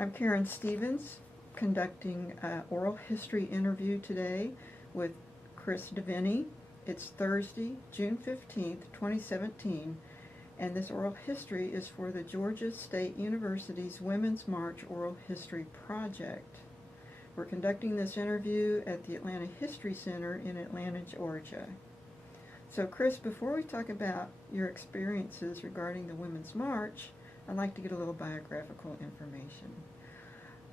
I'm Karen Stevens, conducting an oral history interview today with Chris DeVinney. It's Thursday, June 15th, 2017, and this oral history is for the Georgia State University's Women's March Oral History Project. We're conducting this interview at the Atlanta History Center in Atlanta, Georgia. So Chris, before we talk about your experiences regarding the Women's March, I'd like to get a little biographical information.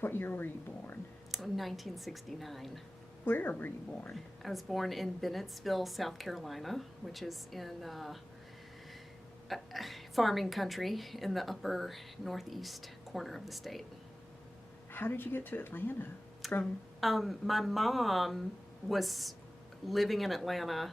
What year were you born? 1969. Where were you born? I was born in Bennettsville, South Carolina, which is in farming country in the upper northeast corner of the state. How did you get to Atlanta? From my mom was living in Atlanta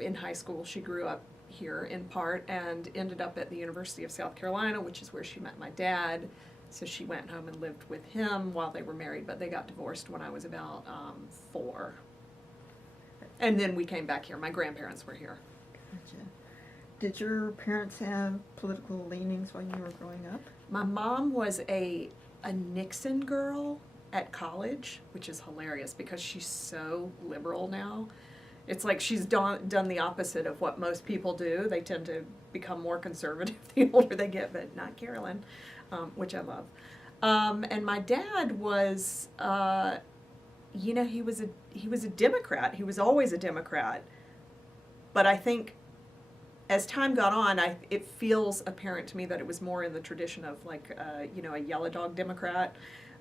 in high school. She grew up here in part and ended up at the University of South Carolina, which is where she met my dad. So she went home and lived with him while they were married, but they got divorced when I was about 4. And then we came back here. My grandparents were here. Gotcha. Did your parents have political leanings while you were growing up? My mom was a Nixon girl at college, which is hilarious because she's so liberal now. It's like she's done the opposite of what most people do. They tend to become more conservative the older they get, but not Carolyn, which I love. And my dad was, he was a Democrat. He was always a Democrat. But I think as time got on, it feels apparent to me that it was more in the tradition of like, a yellow dog Democrat.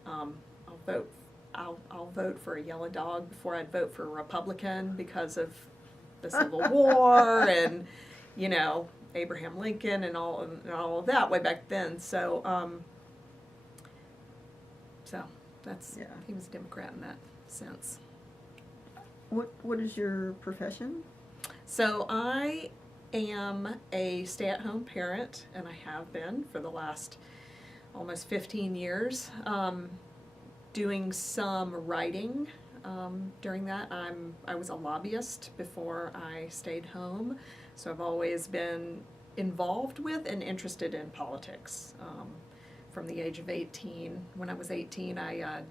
I'll vote for a yellow dog before I'd vote for a Republican because of the Civil War and, Abraham Lincoln and all of that way back then. So, that's, he was a Democrat in that sense. What is your profession? So I am a stay-at-home parent, and I have been for the last almost 15 years. Doing some writing during that. I was a lobbyist before I stayed home, so I've always been involved with and interested in politics. From the age of 18, when I was 18, I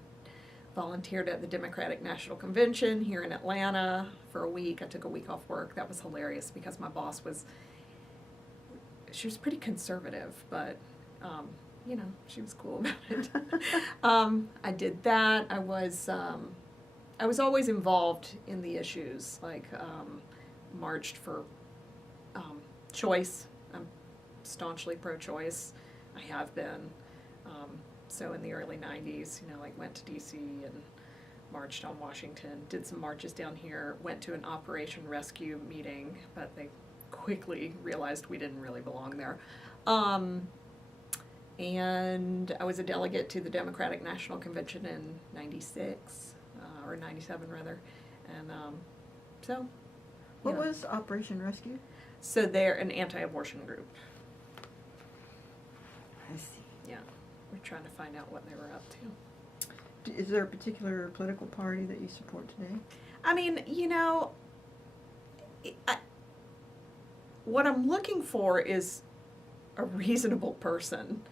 volunteered at the Democratic National Convention here in Atlanta for a week. I took a week off work. That was hilarious because my boss she was pretty conservative, but she was cool about it. I did that. I was always involved in the issues, like marched for choice. I'm staunchly pro-choice. I have been. So in the early 90s, went to D.C. and marched on Washington, did some marches down here, went to an Operation Rescue meeting, but they quickly realized we didn't really belong there. And I was a delegate to the Democratic National Convention in 96, or 97 rather, and so. What was Operation Rescue? So they're an anti-abortion group. I see. Yeah, we're trying to find out what they were up to. Is there a particular political party that you support today? I mean, what I'm looking for is a reasonable person.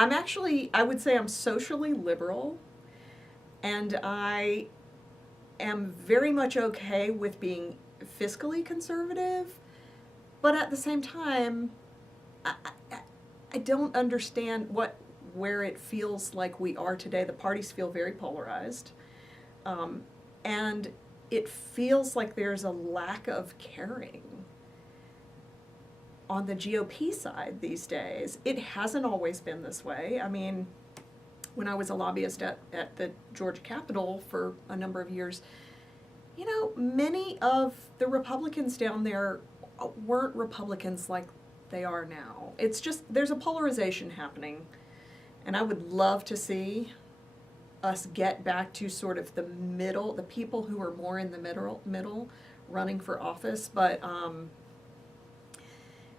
I would say I'm socially liberal, and I am very much okay with being fiscally conservative, but at the same time, I don't understand where it feels like we are today. The parties feel very polarized, and it feels like there's a lack of caring on the GOP side these days. It hasn't always been this way. I mean, when I was a lobbyist at the Georgia Capitol for a number of years, many of the Republicans down there weren't Republicans like they are now. It's just, there's a polarization happening, and I would love to see us get back to sort of the middle, the people who are more in the middle running for office, but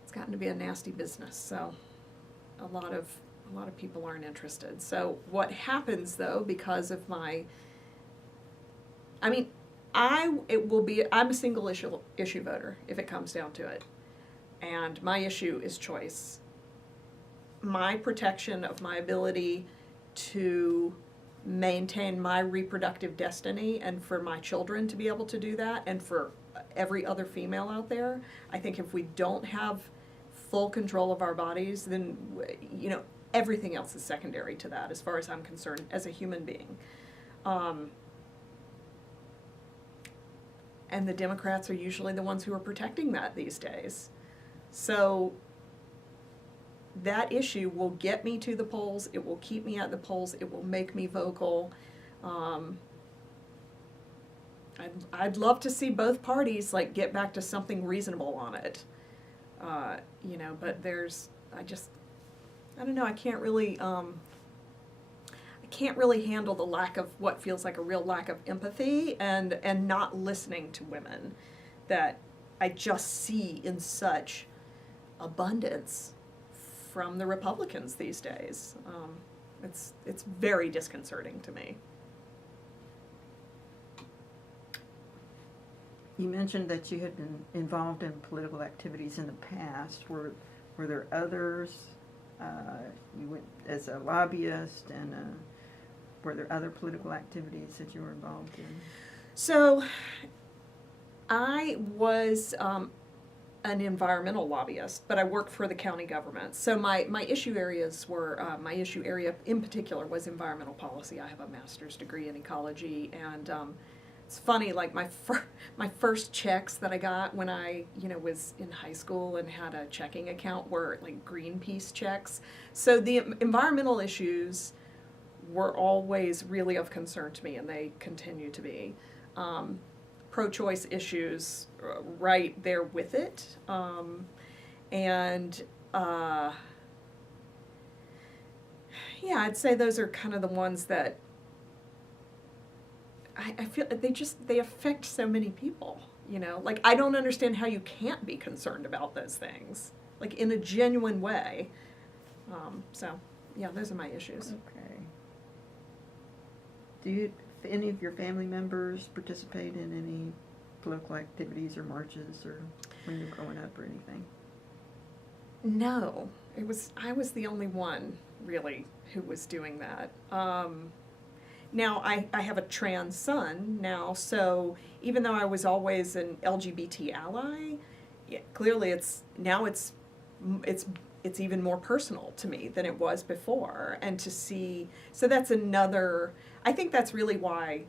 it's gotten to be a nasty business, so a lot of people aren't interested. So what happens though, because of I'm a single issue voter if it comes down to it, and my issue is choice. My protection of my ability to maintain my reproductive destiny and for my children to be able to do that, and for every other female out there. I think if we don't have full control of our bodies, then, you know, everything else is secondary to that, as far as I'm concerned, as a human being. And the Democrats are usually the ones who are protecting that these days. So that issue will get me to the polls. It will keep me at the polls. It will make me vocal. I'd love to see both parties like get back to something reasonable on it. You know, but I don't know. I can't really handle the lack of what feels like a real lack of empathy and not listening to women that I just see in such abundance from the Republicans these days. It's very disconcerting to me. You mentioned that you had been involved in political activities in the past. Were there others? You went as a lobbyist, and were there other political activities that you were involved in? So I was an environmental lobbyist, but I worked for the county government. So my issue areas were, my issue area in particular was environmental policy. I have a master's degree in ecology, and it's funny, like my first checks that I got when I, you know, was in high school and had a checking account were like Greenpeace checks. So the environmental issues were always really of concern to me, and they continue to be. Pro-choice issues, right there with it. Yeah, I'd say those are kind of the ones that I feel they affect so many people, you know? Like, I don't understand how you can't be concerned about those things, like, in a genuine way. So, yeah, those are my issues. Okay. Do any of your family members participate in any political activities or marches or when you were growing up or anything? No. I was the only one, really, who was doing that. Now, I have a trans son now, so even though I was always an LGBT ally, clearly it's even more personal to me than it was before. And to see, so that's another, I think that's really why,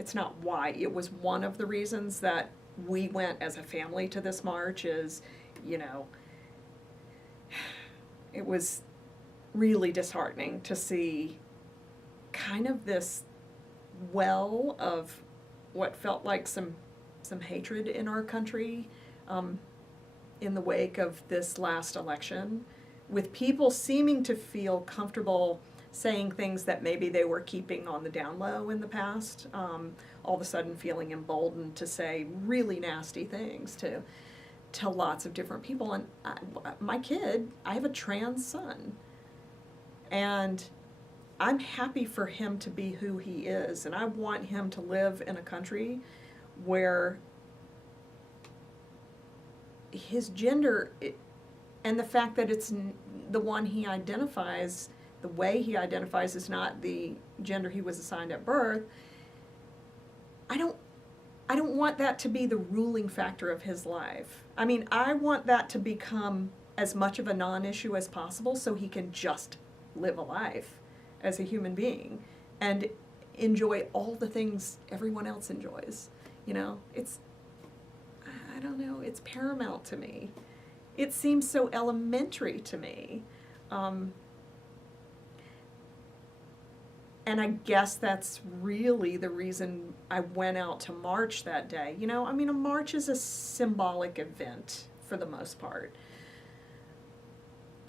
it's not why, it was one of the reasons that we went as a family to this march is, you know, it was really disheartening to see kind of this well of what felt like some hatred in our country in the wake of this last election, with people seeming to feel comfortable saying things that maybe they were keeping on the down low in the past, all of a sudden feeling emboldened to say really nasty things to lots of different people. And I have a trans son, and I'm happy for him to be who he is, and I want him to live in a country where his gender and the fact that it's the one he identifies, the way he identifies is not the gender he was assigned at birth. I don't want that to be the ruling factor of his life. I mean, I want that to become as much of a non-issue as possible so he can just live a life as a human being and enjoy all the things everyone else enjoys. You know, I don't know, it's paramount to me. It seems so elementary to me. And I guess that's really the reason I went out to march that day. You know, I mean, a march is a symbolic event for the most part.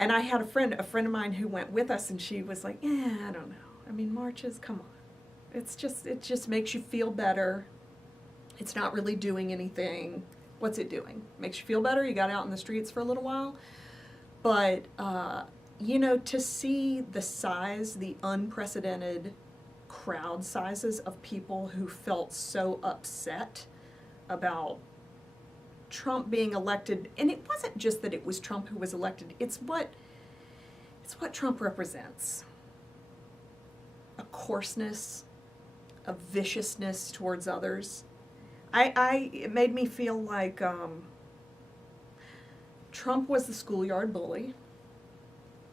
And I had a friend of mine who went with us, and she was like, I don't know. I mean, marches, come on. It just makes you feel better. It's not really doing anything. What's it doing? Makes you feel better. You got out in the streets for a little while. But, you know, to see the unprecedented crowd sizes of people who felt so upset about Trump being elected, and it wasn't just that it was Trump who was elected, it's what Trump represents. coarseness, a viciousness towards others. It made me feel like Trump was the schoolyard bully,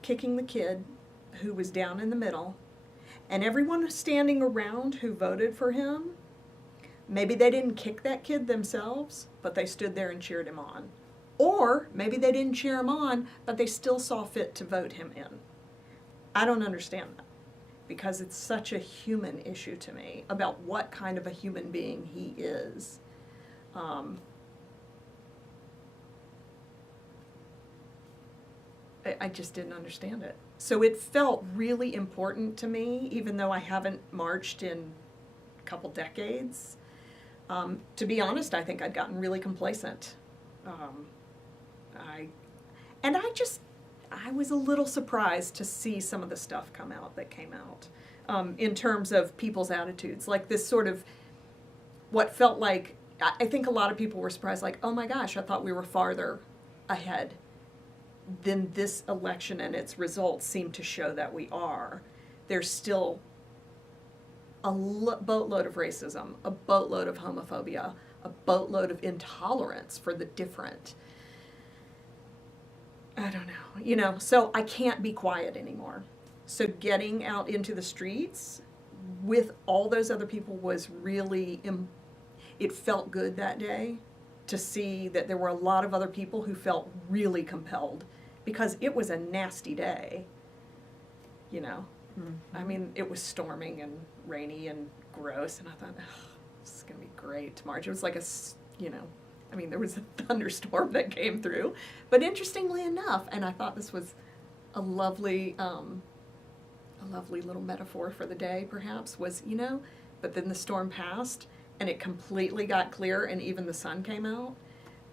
kicking the kid who was down in the middle, and everyone standing around who voted for him, maybe they didn't kick that kid themselves, but they stood there and cheered him on. Or maybe they didn't cheer him on, but they still saw fit to vote him in. I don't understand that, because it's such a human issue to me about what kind of a human being he is. I just didn't understand it. So it felt really important to me, even though I haven't marched in a couple decades. To be honest, I think I'd gotten really complacent. I was a little surprised to see some of the stuff that came out, in terms of people's attitudes. Like this sort of, what felt like, I think a lot of people were surprised, like, oh my gosh, I thought we were farther ahead than this election and its results seem to show that we are. There's still a boatload of racism, a boatload of homophobia, a boatload of intolerance for the different. I don't know, so I can't be quiet anymore. So getting out into the streets with all those other people was really, it felt good that day to see that there were a lot of other people who felt really compelled, because it was a nasty day, Mm-hmm. I mean, it was storming and rainy and gross, and I thought, this is going to be great to march. It was like there was a thunderstorm that came through, but interestingly enough, and I thought this was a lovely little metaphor for the day, perhaps, was, but then the storm passed, and it completely got clear, and even the sun came out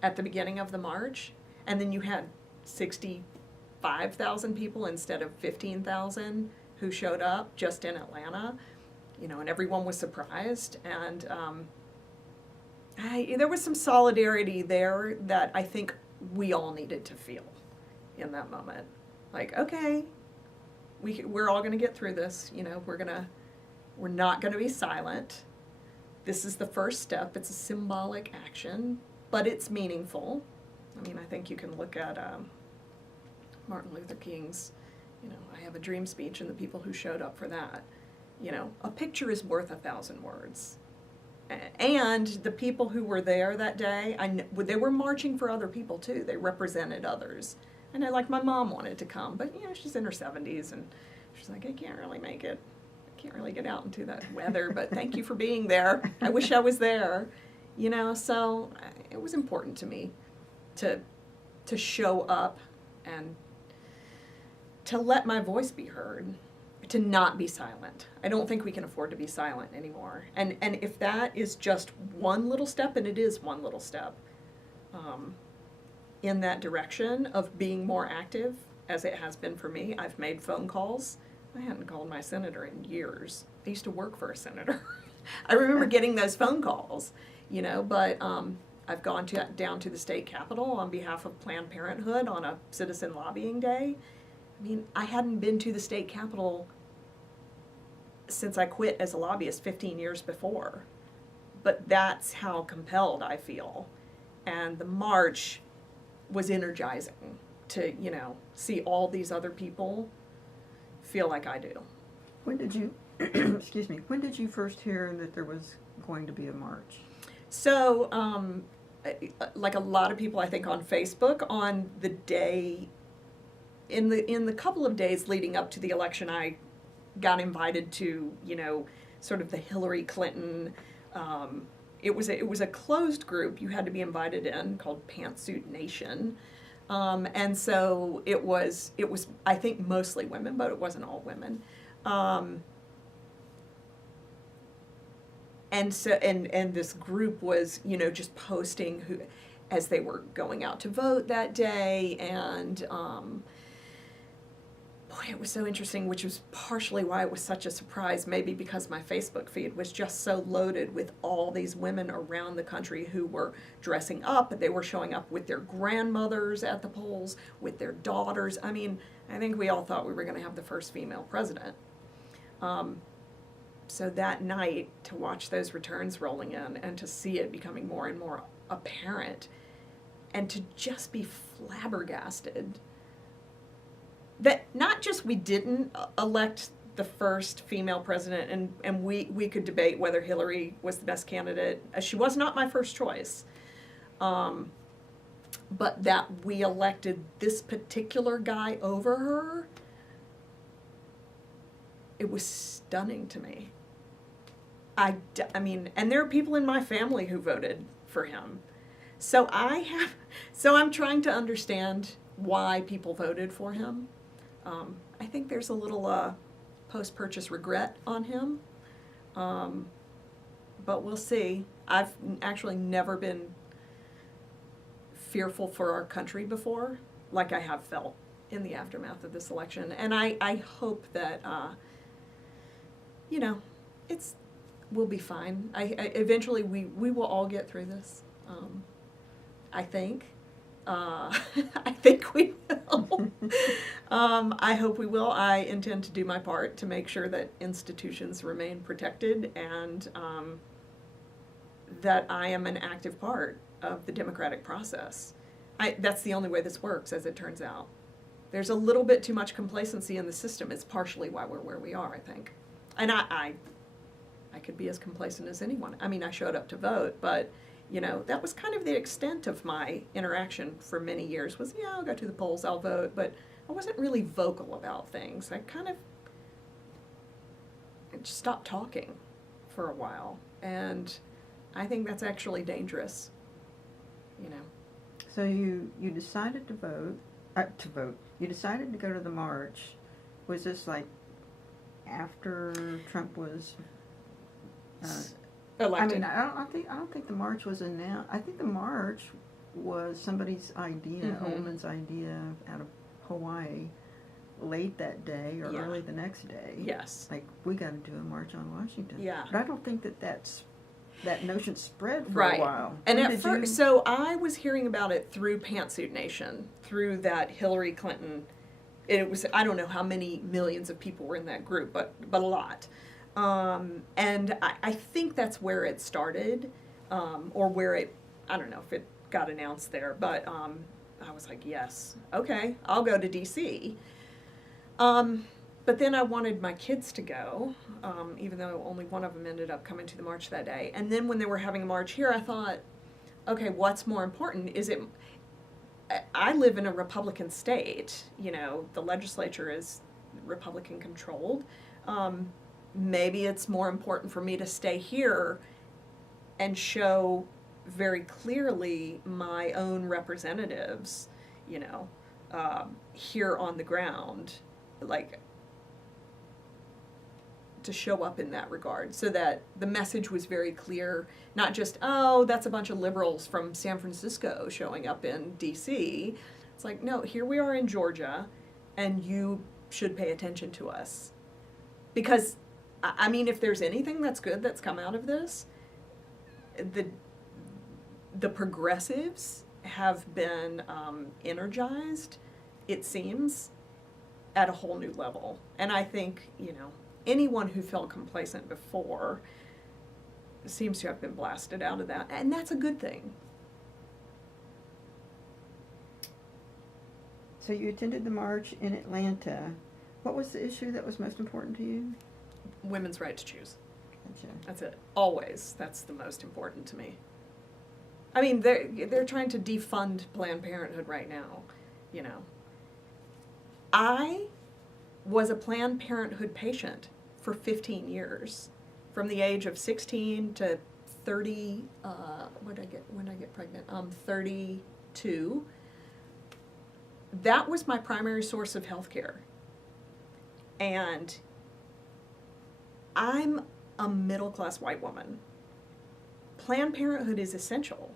at the beginning of the march, and then you had 65,000 people instead of 15,000 who showed up just in Atlanta, and everyone was surprised, and there was some solidarity there that I think we all needed to feel in that moment. Like, okay, we're all going to get through this. We're not going to be silent. This is the first step. It's a symbolic action, but it's meaningful. I mean, I think you can look at Martin Luther King's, I Have a Dream speech, and the people who showed up for that. A picture is worth 1,000 words. And the people who were there that day, they were marching for other people too. They represented others. I know, like, my mom wanted to come, but she's in her 70s, and she's like, I can't really make it. I can't really get out into that weather, but thank you for being there. I wish I was there. So it was important to me to show up and to let my voice be heard, to not be silent. I don't think we can afford to be silent anymore. And if that is just one little step, and it is one little step, in that direction of being more active, as it has been for me. I've made phone calls. I hadn't called my senator in years. I used to work for a senator. I remember getting those phone calls, but I've gone down to the state capitol on behalf of Planned Parenthood on a citizen lobbying day. I mean, I hadn't been to the state capitol since I quit as a lobbyist 15 years before. But that's how compelled I feel. And the march was energizing to, see all these other people feel like I do. When did you, excuse me, when did you first hear that there was going to be a march? So, like a lot of people, I think, on Facebook, on the day, in the couple of days leading up to the election, I got invited to, sort of the Hillary Clinton, it was a closed group you had to be invited in, called Pantsuit Nation. And so it was I think mostly women, but it wasn't all women. And so and this group was, just posting who, as they were going out to vote that day, and boy, it was so interesting, which was partially why it was such a surprise, maybe because my Facebook feed was just so loaded with all these women around the country who were dressing up. They were showing up with their grandmothers at the polls, with their daughters. I mean, I think we all thought we were going to have the first female president. So that night, to watch those returns rolling in and to see it becoming more and more apparent, and to just be flabbergasted that not just we didn't elect the first female president, and we could debate whether Hillary was the best candidate. She was not my first choice. But that we elected this particular guy over her, it was stunning to me. I mean, and there are people in my family who voted for him. So I'm trying to understand why people voted for him. I think there's a little post-purchase regret on him, but we'll see. I've actually never been fearful for our country before, like I have felt in the aftermath of this election. And I hope that, we'll be fine. Eventually we will all get through this, I think. I think we will. I hope we will. I intend to do my part to make sure that institutions remain protected, and that I am an active part of the democratic process. That's the only way this works, as it turns out. There's a little bit too much complacency in the system. It's partially why we're where we are, I think. And I could be as complacent as anyone. I mean, I showed up to vote, but that was kind of the extent of my interaction for many years was, I'll go to the polls, I'll vote, but I wasn't really vocal about things. I just stopped talking for a while, and I think that's actually dangerous, So you decided to vote. You decided to go to the march. Was this like after Trump was elected? I don't think the march was announced. I think the march was somebody's idea, Ullman's idea out of Hawaii, late that day or early the next day. Yes. Like, we got to do a march on Washington. Yeah. But I don't think that notion spread for right. a while. And at first, so I was hearing about it through Pantsuit Nation, through that Hillary Clinton. It was, I don't know how many millions of people were in that group, but a lot. And I think that's where it started, or where I don't know if it got announced there, but I was like, yes, okay, I'll go to D.C. But then I wanted my kids to go, even though only one of them ended up coming to the march that day. And then when they were having a march here, I thought, okay, what's more important? I live in a Republican state, the legislature is Republican controlled. Maybe it's more important for me to stay here and show very clearly my own representatives, here on the ground, like, to show up in that regard, so that the message was very clear, not just, that's a bunch of liberals from San Francisco showing up in D.C. It's like, no, here we are in Georgia, and you should pay attention to us. Because, I mean, if there's anything that's good that's come out of this, the progressives have been energized, it seems, at a whole new level. And I think, anyone who felt complacent before seems to have been blasted out of that. And that's a good thing. So you attended the march in Atlanta. What was the issue that was most important to you? Women's right to choose. Gotcha. That's it. Always. That's the most important to me. I mean, they're trying to defund Planned Parenthood right now, I was a Planned Parenthood patient for 15 years, from the age of 16 to 30. When did I get pregnant? 32. That was my primary source of health care, and I'm a middle-class white woman. Planned Parenthood is essential.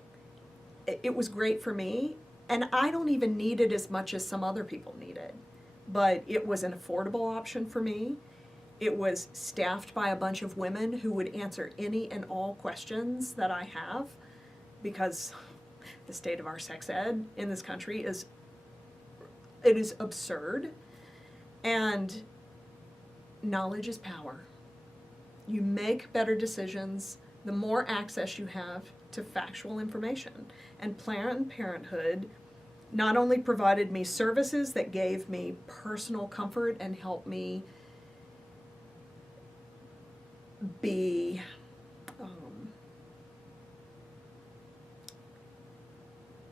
It was great for me, and I don't even need it as much as some other people need it. But it was an affordable option for me. It was staffed by a bunch of women who would answer any and all questions that I have, because the state of our sex ed in this country is absurd, and knowledge is power. You make better decisions the more access you have to factual information. And Planned Parenthood not only provided me services that gave me personal comfort and helped me be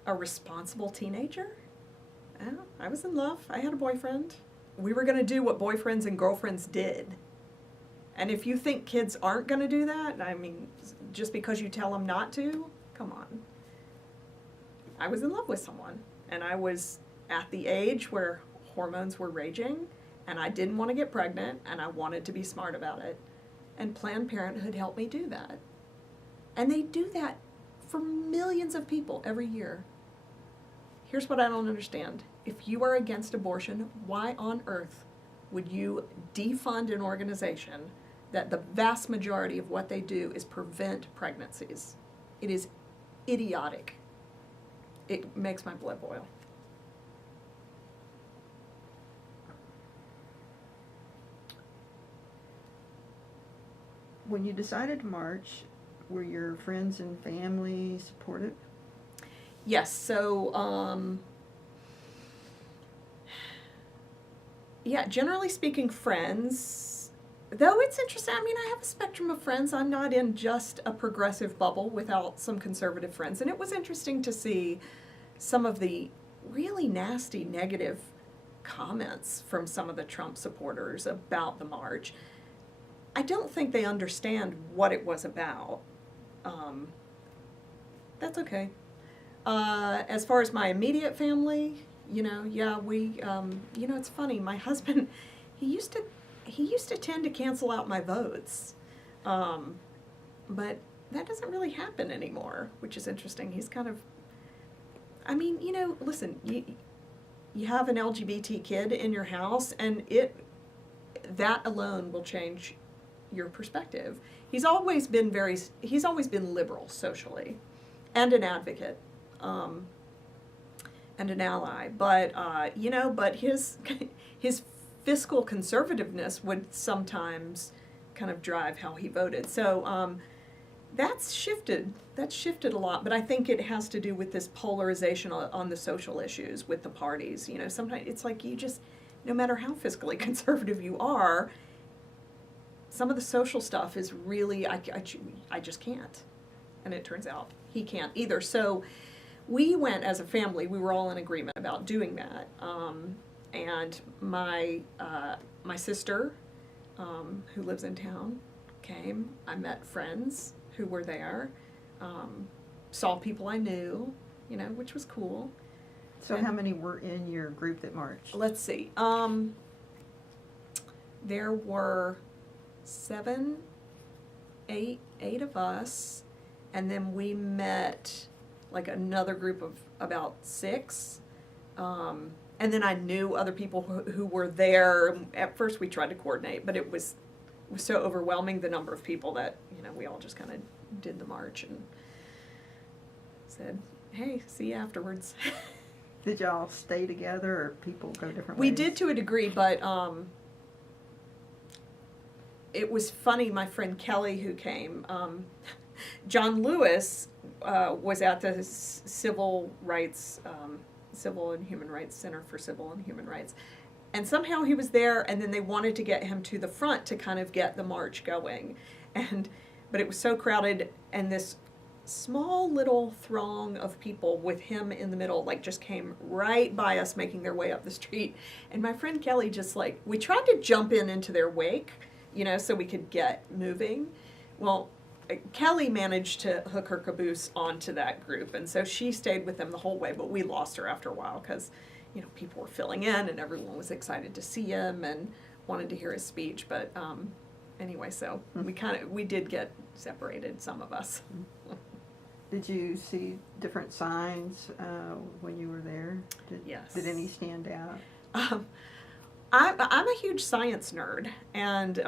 a responsible teenager. I was in love. I had a boyfriend. We were going to do what boyfriends and girlfriends did. And if you think kids aren't going to do that, I mean, just because you tell them not to, come on. I was in love with someone, and I was at the age where hormones were raging, and I didn't want to get pregnant, and I wanted to be smart about it. And Planned Parenthood helped me do that. And they do that for millions of people every year. Here's what I don't understand. If you are against abortion, why on earth would you defund an organization that the vast majority of what they do is prevent pregnancies? It is idiotic. It makes my blood boil. When you decided to march, were your friends and family supportive? Yes, so, yeah, generally speaking, friends, though it's interesting, I mean, I have a spectrum of friends. I'm not in just a progressive bubble without some conservative friends, and it was interesting to see some of the really nasty negative comments from some of the Trump supporters about the march. I don't think they understand what it was about. That's okay. As far as my immediate family, yeah, we, it's funny. My husband, he used to tend to cancel out my votes, but that doesn't really happen anymore, which is interesting. He's kind of, I mean, listen, you have an LGBT kid in your house, and that alone will change your perspective. He's always been liberal socially, and an advocate. And an ally, but his fiscal conservativeness would sometimes kind of drive how he voted. So that's shifted a lot, but I think it has to do with this polarization on the social issues with the parties. Sometimes it's like no matter how fiscally conservative you are, some of the social stuff is really, I just can't. And it turns out he can't either. So we went as a family, we were all in agreement about doing that. And my sister, who lives in town, came. I met friends who were there, saw people I knew, which was cool. So how many were in your group that marched? Let's see. There were 8 of us, and then we met like another group of about 6. And then I knew other people who were there. At first we tried to coordinate, but it was so overwhelming, the number of people, that, we all just kind of did the march and said, hey, see you afterwards. Did y'all stay together, or people go different We ways? did to a degree, but it was funny, my friend Kelly who came, John Lewis was at the Civil and Human Rights Center for Civil and Human Rights. And somehow he was there, and then they wanted to get him to the front to kind of get the march going. But it was so crowded, and this small little throng of people with him in the middle, just came right by us, making their way up the street. And my friend Kelly we tried to jump into their wake, so we could get moving. Well, Kelly managed to hook her caboose onto that group, and so she stayed with them the whole way, but we lost her after a while because, people were filling in and everyone was excited to see him and wanted to hear his speech. But anyway, so we did get separated, some of us. Did you see different signs when you were there? Yes. Did any stand out? I'm a huge science nerd, and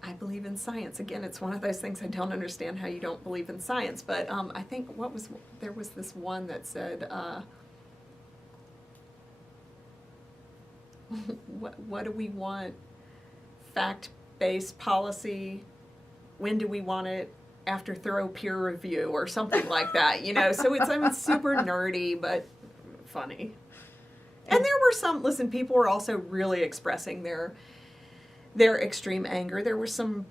I believe in science. Again, it's one of those things I don't understand how you don't believe in science. But I think there was this one that said, what do we want? fact-based policy, when do we want it? After thorough peer review or something like that, you know. So it's super nerdy, but funny. And there were some, people were also really expressing their extreme anger. There were some,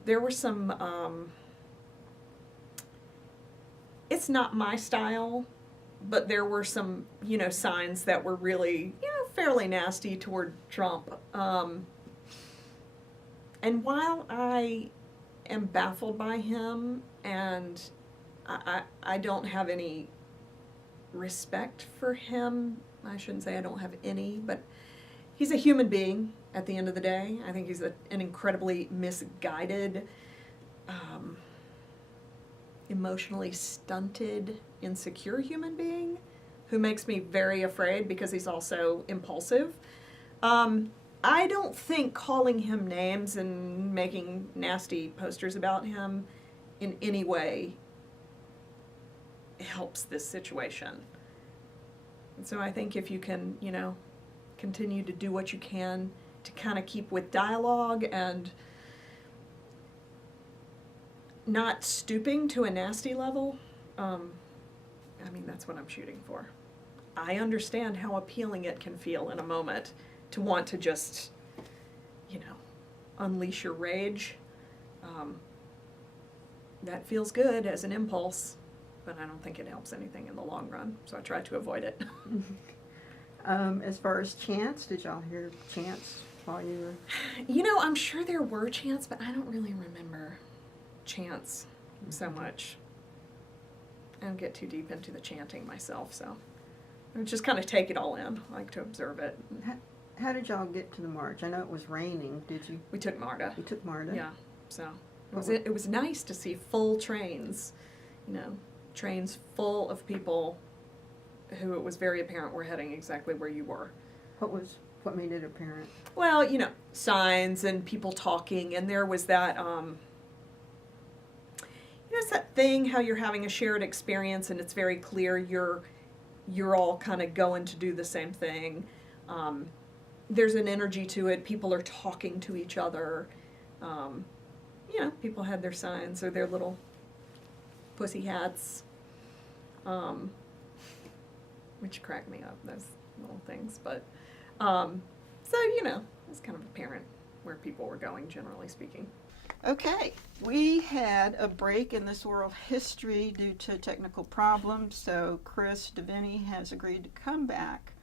it's not my style, but there were some, signs that were really, fairly nasty toward Trump. And while I am baffled by him, and I don't have any respect for him, I shouldn't say I don't have any, but he's a human being at the end of the day. I think he's an incredibly misguided, emotionally stunted, insecure human being who makes me very afraid because he's also impulsive. I don't think calling him names and making nasty posters about him in any way helps this situation. And so I think if you can, continue to do what you can to kind of keep with dialogue and not stooping to a nasty level, that's what I'm shooting for. I understand how appealing it can feel in a moment to want to just, unleash your rage. That feels good as an impulse, but I don't think it helps anything in the long run, so I try to avoid it. As far as chants, did y'all hear chants while you were? I'm sure there were chants, but I don't really remember chants so much. I don't get too deep into the chanting myself, so I just kind of take it all in. I like to observe it. How did y'all get to the march? I know it was raining. Did you? We took MARTA. You took MARTA? Yeah, so it was nice to see full trains, trains full of people who it was very apparent were heading exactly where you were. What made it apparent? Well, signs and people talking, and there was that, it's that thing how you're having a shared experience and it's very clear you're all kind of going to do the same thing. There's an energy to it. People are talking to each other. People had their signs or their little pussy hats, which cracked me up, those little things. But, it's kind of apparent where people were going, generally speaking. Okay, we had a break in this oral history due to technical problems, so Chris DeVinney has agreed to come back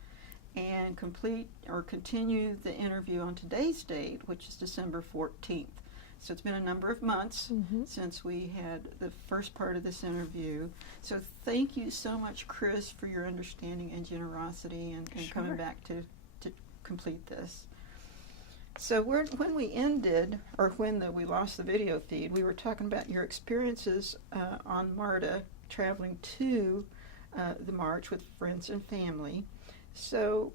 and continue the interview on today's date, which is December 14th. So it's been a number of months since we had the first part of this interview. So thank you so much, Chris, for your understanding and generosity and coming back to complete this. So when we ended, or when we lost the video feed, we were talking about your experiences on MARTA, traveling to the march with friends and family. So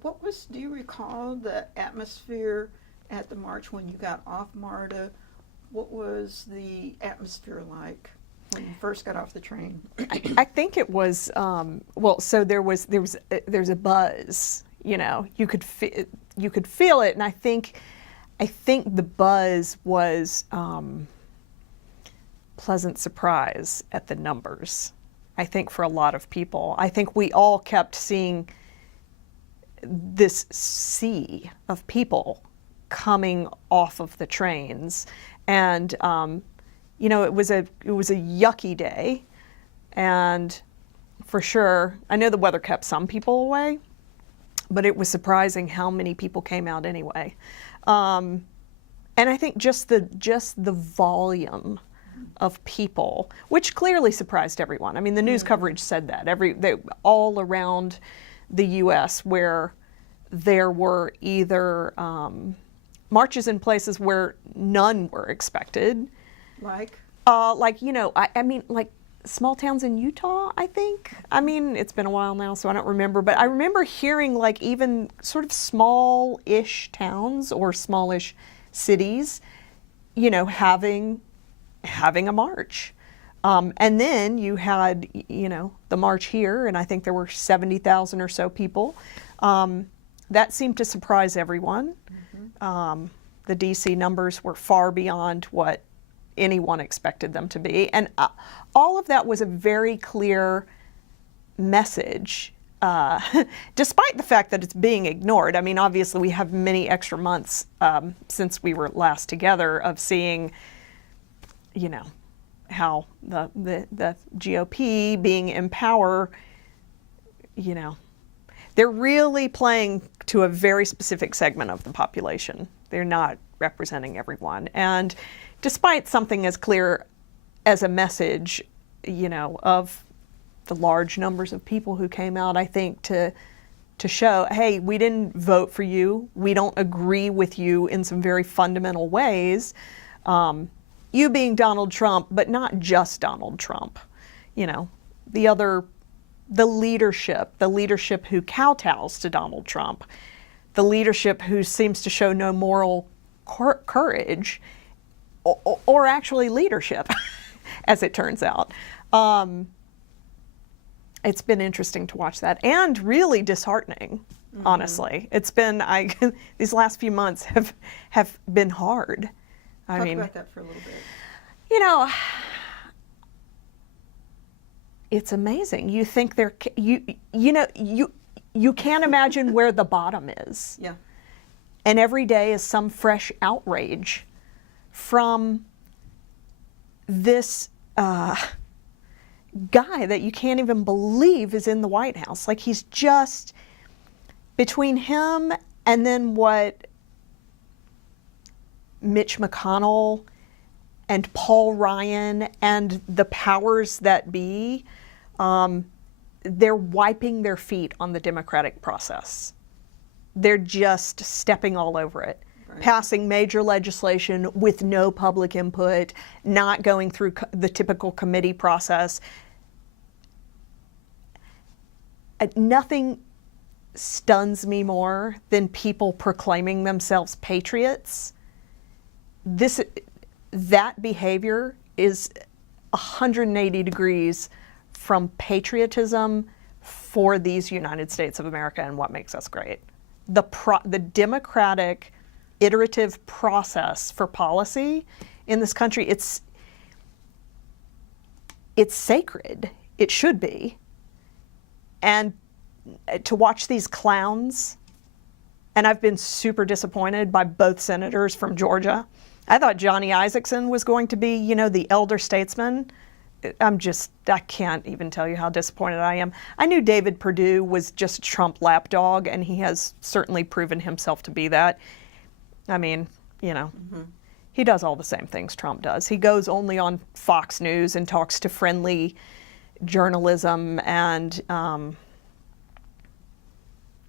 do you recall the atmosphere at the march when you got off MARTA? What was the atmosphere like when you first got off the train? I think it was, so there's a buzz, you could feel it, and I think the buzz was pleasant surprise at the numbers. I think for a lot of people, I think we all kept seeing this sea of people coming off of the trains, and it was a yucky day, and for sure, I know the weather kept some people away, but it was surprising how many people came out anyway. And I think just the volume of people, which clearly surprised everyone. I mean, the news coverage said that all around the U.S. where there were either marches in places where none were expected, like small towns in Utah, I think. I mean, it's been a while now, so I don't remember. But I remember hearing even sort of small-ish towns or smallish cities, having a march. And then you had, the march here, and I think there were 70,000 or so people. That seemed to surprise everyone. The DC numbers were far beyond what anyone expected them to be. And all of that was a very clear message, despite the fact that it's being ignored. I mean, obviously, we have many extra months since we were last together of seeing, how the GOP being in power, they're really playing to a very specific segment of the population. They're not representing everyone. And despite something as clear as a message, of the large numbers of people who came out, I think, to show, hey, we didn't vote for you. We don't agree with you in some very fundamental ways. You being Donald Trump, but not just Donald Trump. The leadership who kowtows to Donald Trump, the leadership who seems to show no moral courage or actually leadership, as it turns out. It's been interesting to watch that, and really disheartening, honestly. It's been, these last few months have been hard. Talk about that for a little bit. It's amazing. You think you can't imagine where the bottom is. Yeah. And every day is some fresh outrage from this guy that you can't even believe is in the White House. Like, he's just, between him and then what Mitch McConnell and Paul Ryan and the powers that be, they're wiping their feet on the democratic process. They're just stepping all over it. Right. Passing major legislation with no public input, not going through the typical committee process. Nothing stuns me more than people proclaiming themselves patriots. That behavior is 180 degrees from patriotism for these United States of America and what makes us great. The democratic, iterative process for policy in this country, it's sacred. It should be. And to watch these clowns, and I've been super disappointed by both senators from Georgia. I thought Johnny Isakson was going to be, the elder statesman. I can't even tell you how disappointed I am. I knew David Perdue was just a Trump lapdog, and he has certainly proven himself to be that. I mean, he does all the same things Trump does. He goes only on Fox News and talks to friendly journalism and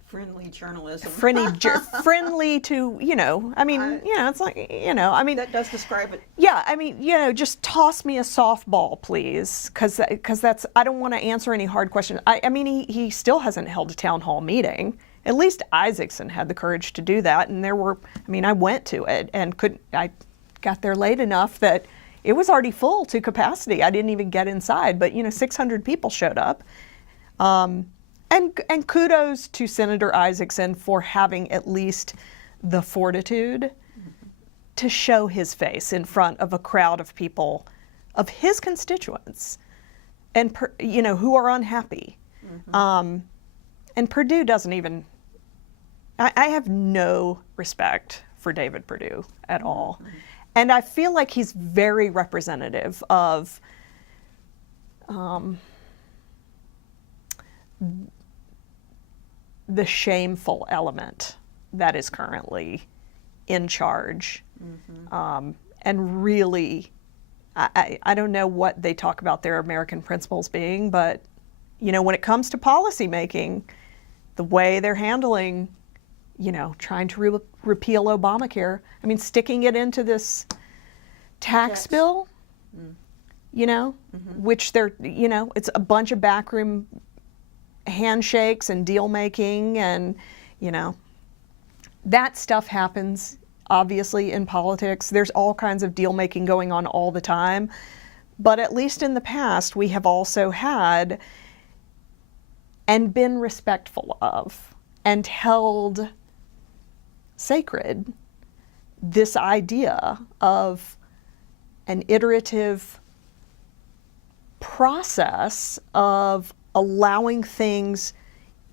friendly journalism. Friendly to, it's like, that does describe it. Yeah, just toss me a softball, please, because that's, I don't want to answer any hard questions. He still hasn't held a town hall meeting. At least Isakson had the courage to do that, and I went to it and I got there late enough that it was already full to capacity. I didn't even get inside, but 600 people showed up. And kudos to Senator Isakson for having at least the fortitude to show his face in front of a crowd of people, of his constituents, and who are unhappy. And Perdue doesn't even. I have no respect for David Perdue at all, and I feel like he's very representative of. The shameful element that is currently in charge. And really, I don't know what they talk about their American principles being, but, when it comes to policy making, the way they're handling, trying to repeal Obamacare, sticking it into this tax bill, which they're, it's a bunch of backroom handshakes and deal making, and that stuff happens obviously in politics. There's all kinds of deal making going on all the time, but at least in the past we have also had and been respectful of and held sacred this idea of an iterative process of allowing things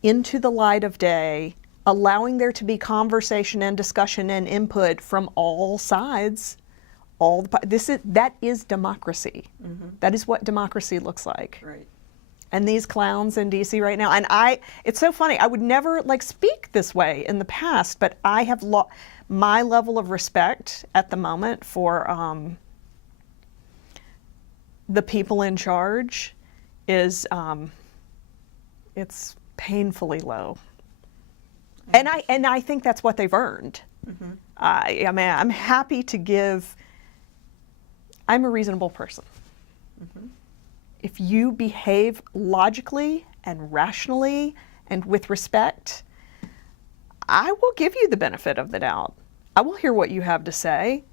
into the light of day, allowing there to be conversation and discussion and input from all sides. That is democracy. Mm-hmm. That is what democracy looks like. Right. And these clowns in DC right now, and it's so funny, I would never speak this way in the past, but I have my level of respect at the moment for the people in charge is it's painfully low. And I think that's what they've earned. Mm-hmm. I mean, I'm happy to give. I'm a reasonable person. Mm-hmm. If you behave logically and rationally and with respect, I will give you the benefit of the doubt. I will hear what you have to say.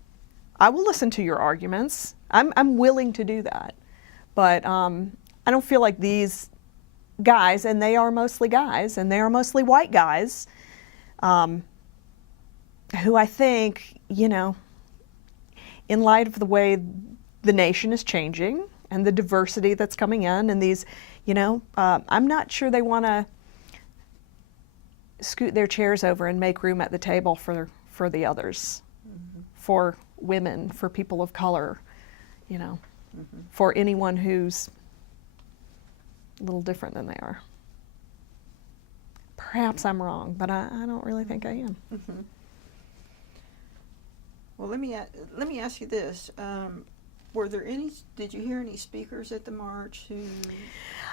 I will listen to your arguments. I'm willing to do that. But I don't feel like these guys, and they are mostly guys, and they are mostly white guys, who I think, in light of the way the nation is changing and the diversity that's coming in, and these, I'm not sure they want to scoot their chairs over and make room at the table for the others, mm-hmm. for women, for people of color, mm-hmm. for anyone who's a little different than they are. Perhaps I'm wrong, but I don't really think I am. Mm-hmm. Well, let me ask you this. Did you hear any speakers at the march who...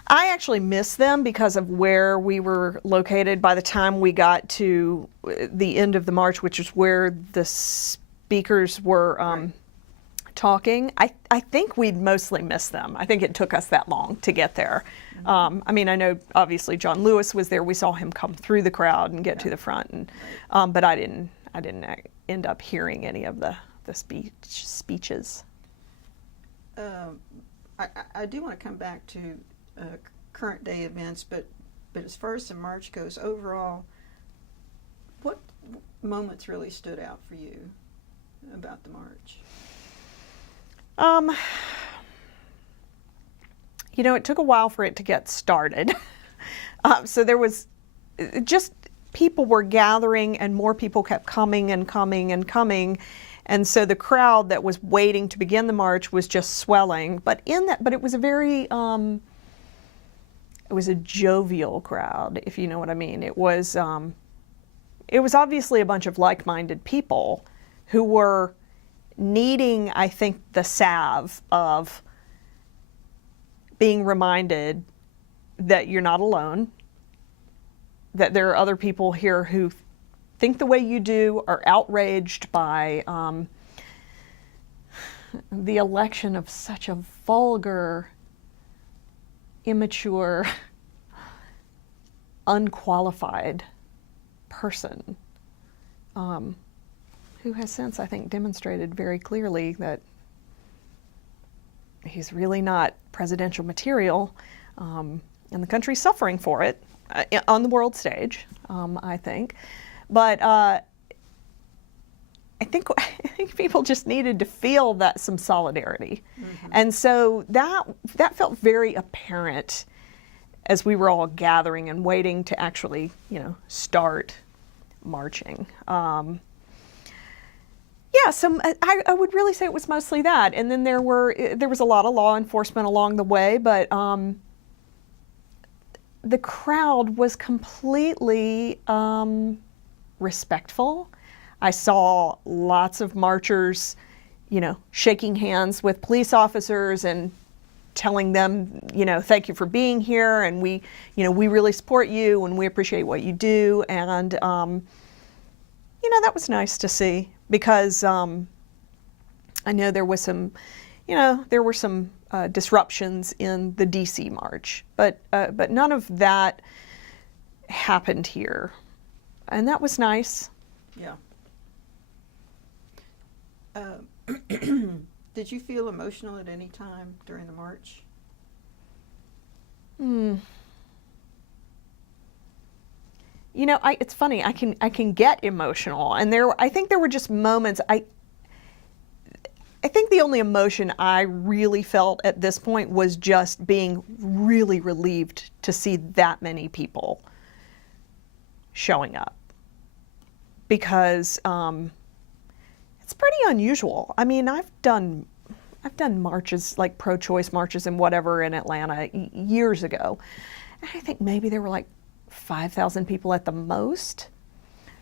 I actually missed them because of where we were located by the time we got to the end of the march, which is where the speakers were right. talking. I think we'd mostly missed them. I think it took us that long to get there. Mm-hmm. I mean, I know obviously John Lewis was there. We saw him come through the crowd and get to the front, and right. But I didn't end up hearing any of the speeches. I do want to come back to current day events, but as far as the march goes, overall, what moments really stood out for you about the march? It took a while for it to get started. So there was just, people were gathering and more people kept coming and coming and coming. And so the crowd that was waiting to begin the march was just swelling. But it was a very, it was a jovial crowd, if you know what I mean. It was obviously a bunch of like-minded people who were needing, I think, the salve of being reminded that you're not alone, that there are other people here who think the way you do, are outraged by the election of such a vulgar, immature, unqualified person, who has since, I think, demonstrated very clearly that he's really not presidential material, and the country's suffering for it on the world stage, I think. But I think people just needed to feel that some solidarity, mm-hmm. and so that felt very apparent as we were all gathering and waiting to actually, start marching. So I would really say it was mostly that, and then there was a lot of law enforcement along the way, but the crowd was completely respectful. I saw lots of marchers, shaking hands with police officers and telling them, thank you for being here, and we really support you and we appreciate what you do, and that was nice to see, because I know there was some, there were some disruptions in the DC march, but none of that happened here, and that was nice. Yeah. Did you feel emotional at any time during the march? it's funny. I can get emotional, and I think there were just moments. I think the only emotion I really felt at this point was just being really relieved to see that many people showing up, because it's pretty unusual. I mean, I've done marches, like pro-choice marches and whatever, in Atlanta years ago. And I think maybe there were like 5,000 people at the most.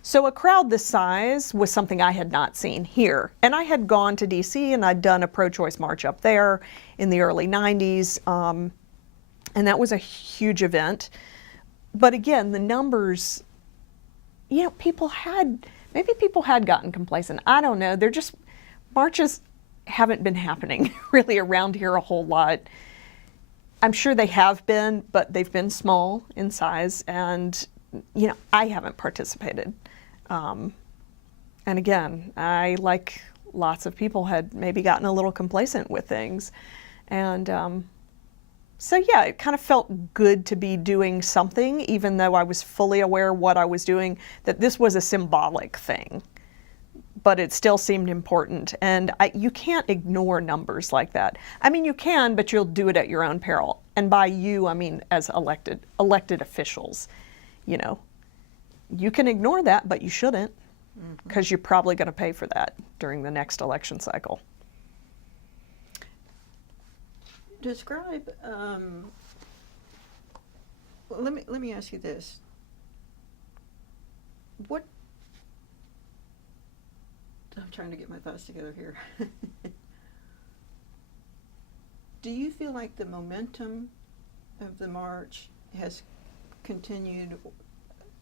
So a crowd this size was something I had not seen here. And I had gone to DC and I'd done a pro-choice march up there in the early 90s. And that was a huge event. But again, the numbers, maybe people had gotten complacent. I don't know. They're just, marches haven't been happening really around here a whole lot. I'm sure they have been, but they've been small in size, and I haven't participated. And again, I, like lots of people, had maybe gotten a little complacent with things. And so yeah, it kind of felt good to be doing something, even though I was fully aware what I was doing, that this was a symbolic thing. But it still seemed important. And you can't ignore numbers like that. I mean, you can, but you'll do it at your own peril. And by you, I mean as elected officials. You can ignore that, but you shouldn't, because you're probably going to pay for that during the next election cycle. Describe, let me ask you this. I'm trying to get my thoughts together here. Do you feel like the momentum of the march has continued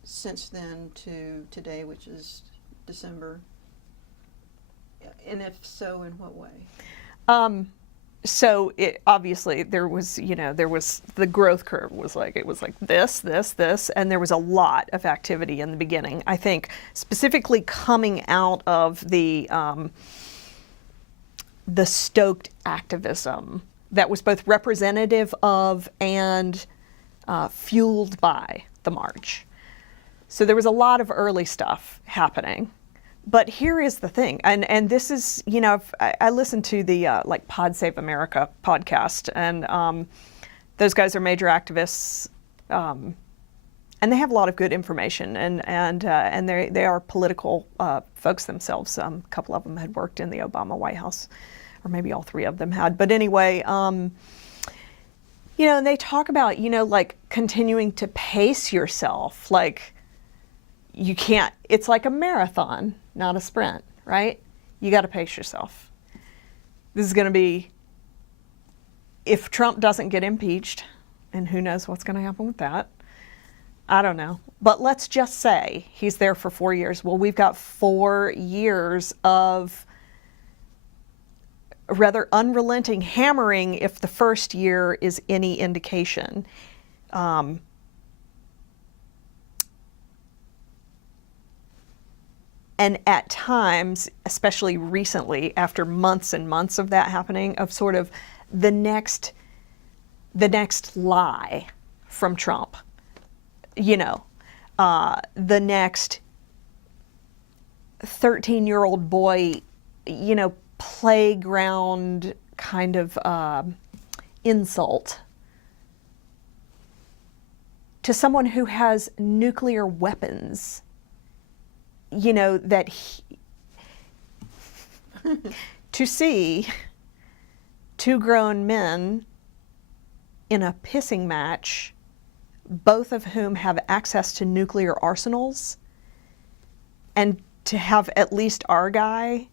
since then to today, which is December? And if so, in what way? So obviously there was the growth curve was like, it was like this, and there was a lot of activity in the beginning. I think specifically coming out of the stoked activism that was both representative of and fueled by the march. So there was a lot of early stuff happening. But here is the thing, and this is, I listened to the like Pod Save America podcast, and those guys are major activists, and they have a lot of good information, and they are political folks themselves. A couple of them had worked in the Obama White House, or maybe all three of them had. But anyway, and they talk about like continuing to pace yourself, like. You can't, it's like a marathon, not a sprint, right? You got to pace yourself. This is going to be, if Trump doesn't get impeached, and who knows what's going to happen with that, I don't know. But let's just say he's there for 4 years. Well, we've got 4 years of rather unrelenting hammering, if the first year is any indication. And at times, especially recently, after months and months of that happening, of sort of the next lie from Trump, the next 13-year-old boy, playground kind of insult to someone who has nuclear weapons. To see 2 grown men in a pissing match, both of whom have access to nuclear arsenals, and to have at least our guy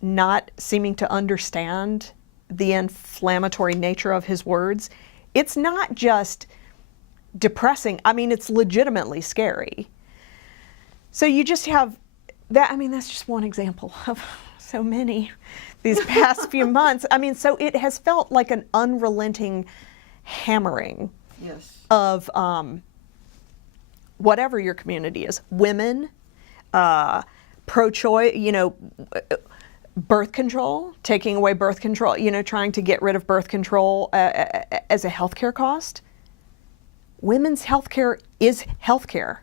not seeming to understand the inflammatory nature of his words, it's not just depressing. I mean, it's legitimately scary. So you just have that. I mean, that's just one example of so many these past few months. I mean, so it has felt like an unrelenting hammering of whatever your community is. Women, pro-choice, birth control, taking away birth control, trying to get rid of birth control as a healthcare cost. Women's healthcare is healthcare.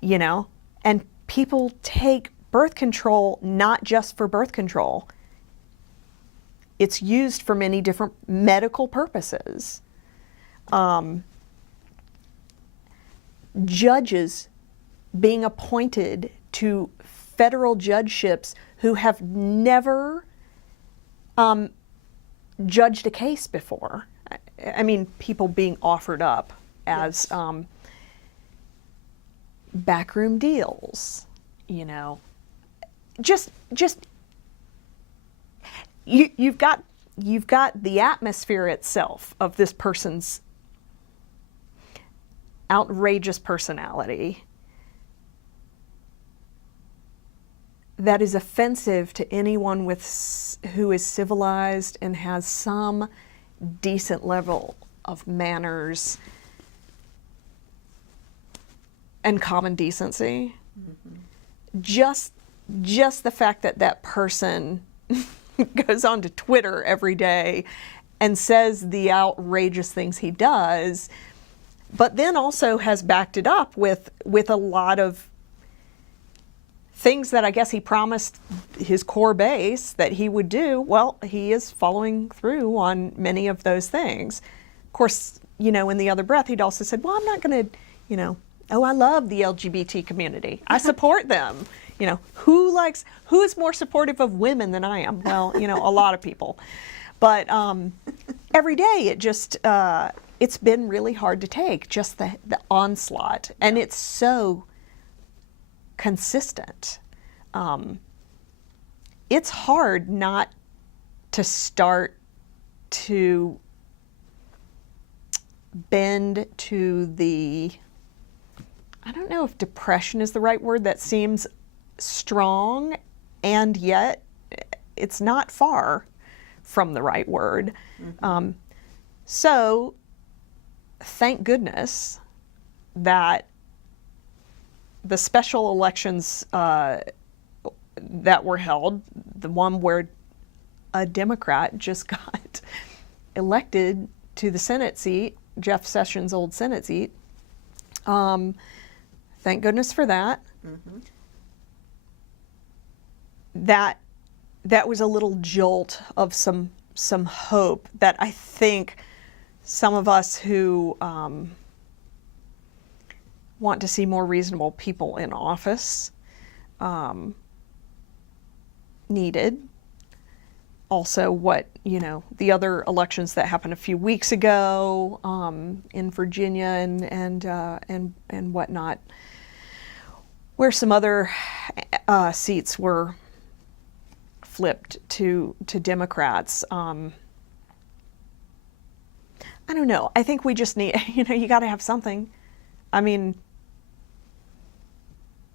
you know, and people take birth control not just for birth control. It's used for many different medical purposes. Judges being appointed to federal judgeships who have never judged a case before. I mean, people being offered up as backroom deals, you know. Just you've got the atmosphere itself of this person's outrageous personality that is offensive to anyone who is civilized and has some decent level of manners and common decency. Mm-hmm. Just the fact that that person goes onto Twitter every day and says the outrageous things he does, but then also has backed it up with a lot of things that I guess he promised his core base that he would do. Well, he is following through on many of those things. Of course, you know, in the other breath, he'd also said, well, I'm not going to, you know, oh, I love the LGBT community. I support them. You know, who is more supportive of women than I am? Well, you know, a lot of people. But every day it just, it's been really hard to take, just the onslaught. And it's so consistent. It's hard not to start to bend to the, I don't know if depression is the right word, that seems strong, and yet it's not far from the right word. Mm-hmm. So thank goodness that the special elections that were held, the one where a Democrat just got elected to the Senate seat, Jeff Sessions' old Senate seat, thank goodness for that. Mm-hmm. That was a little jolt of some hope that I think some of us who want to see more reasonable people in office needed. Also, what, you know, the other elections that happened a few weeks ago in Virginia and whatnot, where some other seats were flipped to Democrats. I don't know. I think we just need, you know, you got to have something. I mean,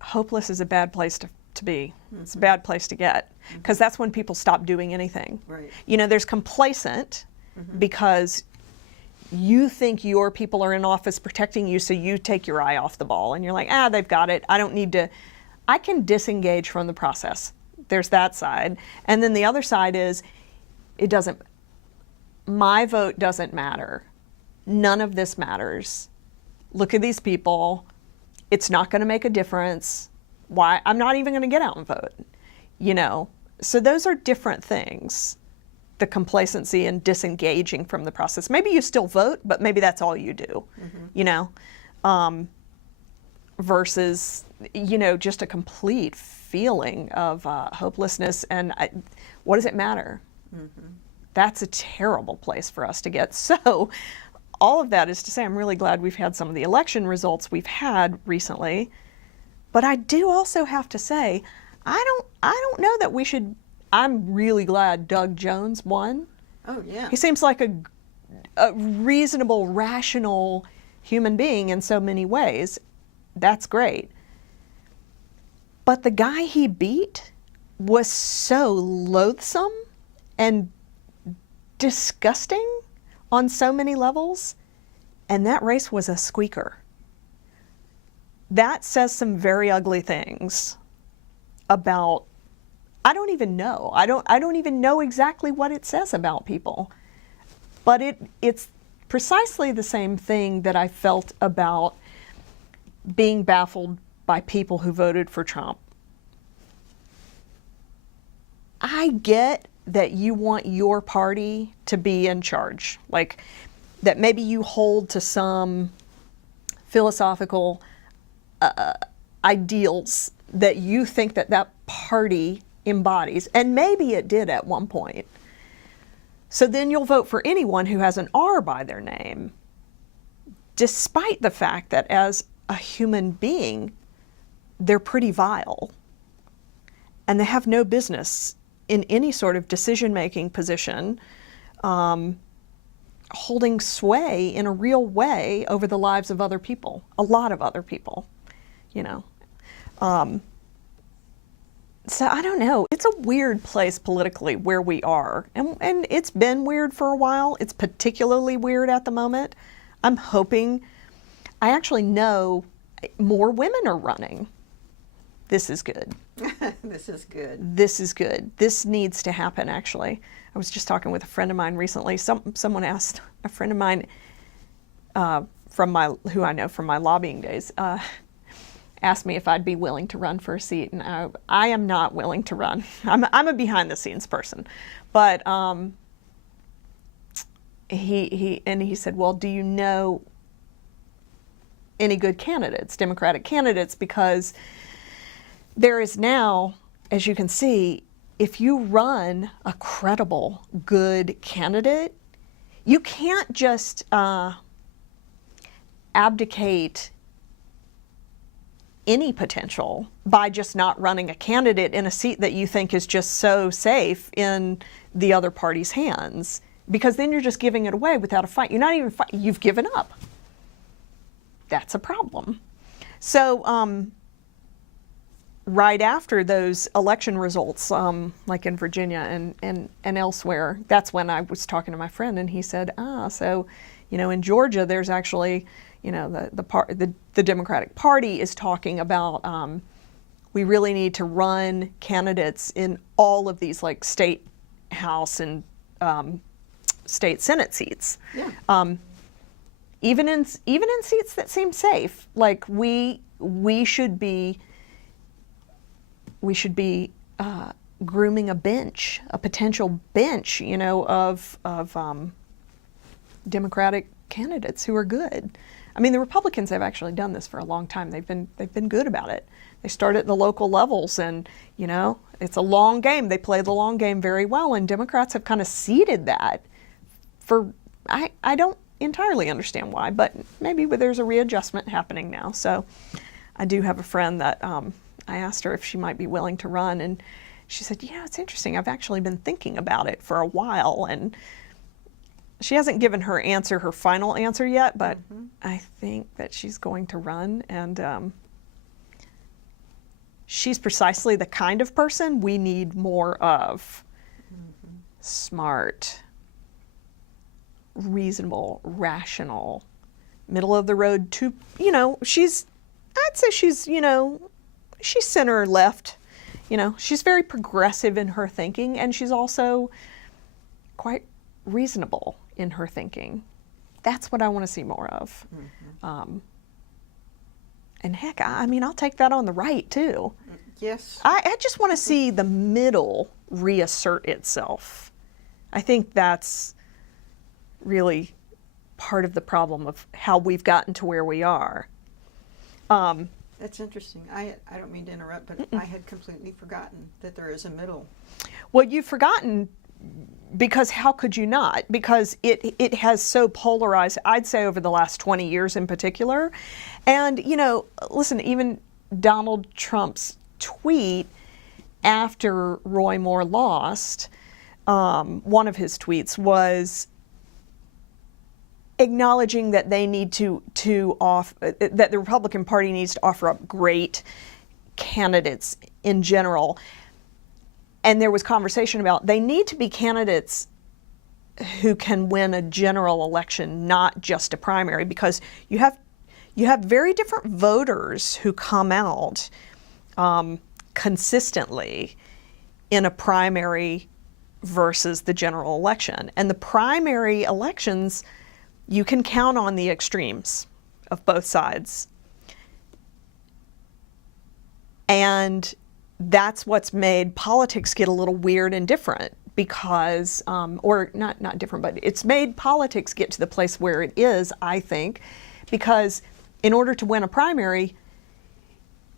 hopeless is a bad place to be. Mm-hmm. It's a bad place to get, because that's when people stop doing anything. Right. You know, there's complacent because you think your people are in office protecting you, so you take your eye off the ball and you're like, they've got it. I don't need to. I can disengage from the process. There's that side. And then the other side is, my vote doesn't matter. None of this matters. Look at these people. It's not going to make a difference. Why? I'm not even going to get out and vote. You know? So those are different things. The complacency and disengaging from the process. Maybe you still vote, but maybe that's all you do. Mm-hmm. You know? Versus, you know, just a complete feeling of hopelessness and what does it matter? Mm-hmm. That's a terrible place for us to get. So all of that is to say, I'm really glad we've had some of the election results we've had recently. But I do also have to say, I don't know that we should. I'm really glad Doug Jones won. Oh yeah. He seems like a reasonable, rational human being in so many ways. That's great. But the guy he beat was so loathsome and disgusting on so many levels, and that race was a squeaker. That says some very ugly things about, I don't even know. I don't even know exactly what it says about people. But it's precisely the same thing that I felt about being baffled by people who voted for Trump. I get that you want your party to be in charge, like that maybe you hold to some philosophical ideals that you think that that party embodies, and maybe it did at one point. So then you'll vote for anyone who has an R by their name, despite the fact that as a human being, they're pretty vile. And they have no business in any sort of decision-making position, holding sway in a real way over the lives of other people, a lot of other people, you know. So I don't know. It's a weird place politically where we are. And it's been weird for a while. It's particularly weird at the moment. I'm hoping, I actually know more women are running. This is good. This is good. This is good. This needs to happen, actually. I was just talking with a friend of mine recently. Someone asked, a friend of mine who I know from my lobbying days, asked me if I'd be willing to run for a seat, and I am not willing to run. I'm a behind-the-scenes person, but he said, well, do you know any good candidates, Democratic candidates? Because there is now, as you can see, if you run a credible, good candidate, you can't just abdicate any potential by just not running a candidate in a seat that you think is just so safe in the other party's hands, because then you're just giving it away without a fight. You're not even fighting, you've given up. That's a problem. So right after those election results, like in Virginia and elsewhere, that's when I was talking to my friend, and he said, so, you know, in Georgia, there's actually, you know, the Democratic Party is talking about we really need to run candidates in all of these, like, state house and state senate seats. Yeah. Even in seats that seem safe, like we should be grooming a bench, a potential bench, you know, of Democratic candidates who are good. I mean, the Republicans have actually done this for a long time. They've been good about it. They start at the local levels, and, you know, it's a long game. They play the long game very well, and Democrats have kind of ceded that for, I don't entirely understand why, but maybe there's a readjustment happening now. So I do have a friend that I asked her if she might be willing to run, and she said, yeah, it's interesting. I've actually been thinking about it for a while, and she hasn't given her final answer yet, but I think that she's going to run, and she's precisely the kind of person we need more of. Smart, reasonable, rational, middle of the road, you know, I'd say she's, you know, she's center left, you know, she's very progressive in her thinking, and she's also quite reasonable in her thinking. That's what I want to see more of. And heck, I mean, I'll take that on the right too. Yes. I just want to see the middle reassert itself. I think that's really part of the problem of how we've gotten to where we are. That's interesting. I don't mean to interrupt, but I had completely forgotten that there is a middle. Well, you've forgotten because how could you not? Because it has so polarized, I'd say, over the last 20 years in particular. And, you know, listen, even Donald Trump's tweet after Roy Moore lost, one of his tweets was acknowledging that they need that the Republican Party needs to offer up great candidates in general. And there was conversation about they need to be candidates who can win a general election, not just a primary, because you have very different voters who come out consistently in a primary versus the general election. And the primary elections, you can count on the extremes of both sides. And that's what's made politics get a little weird and different because, or not different, but it's made politics get to the place where it is, I think, because in order to win a primary,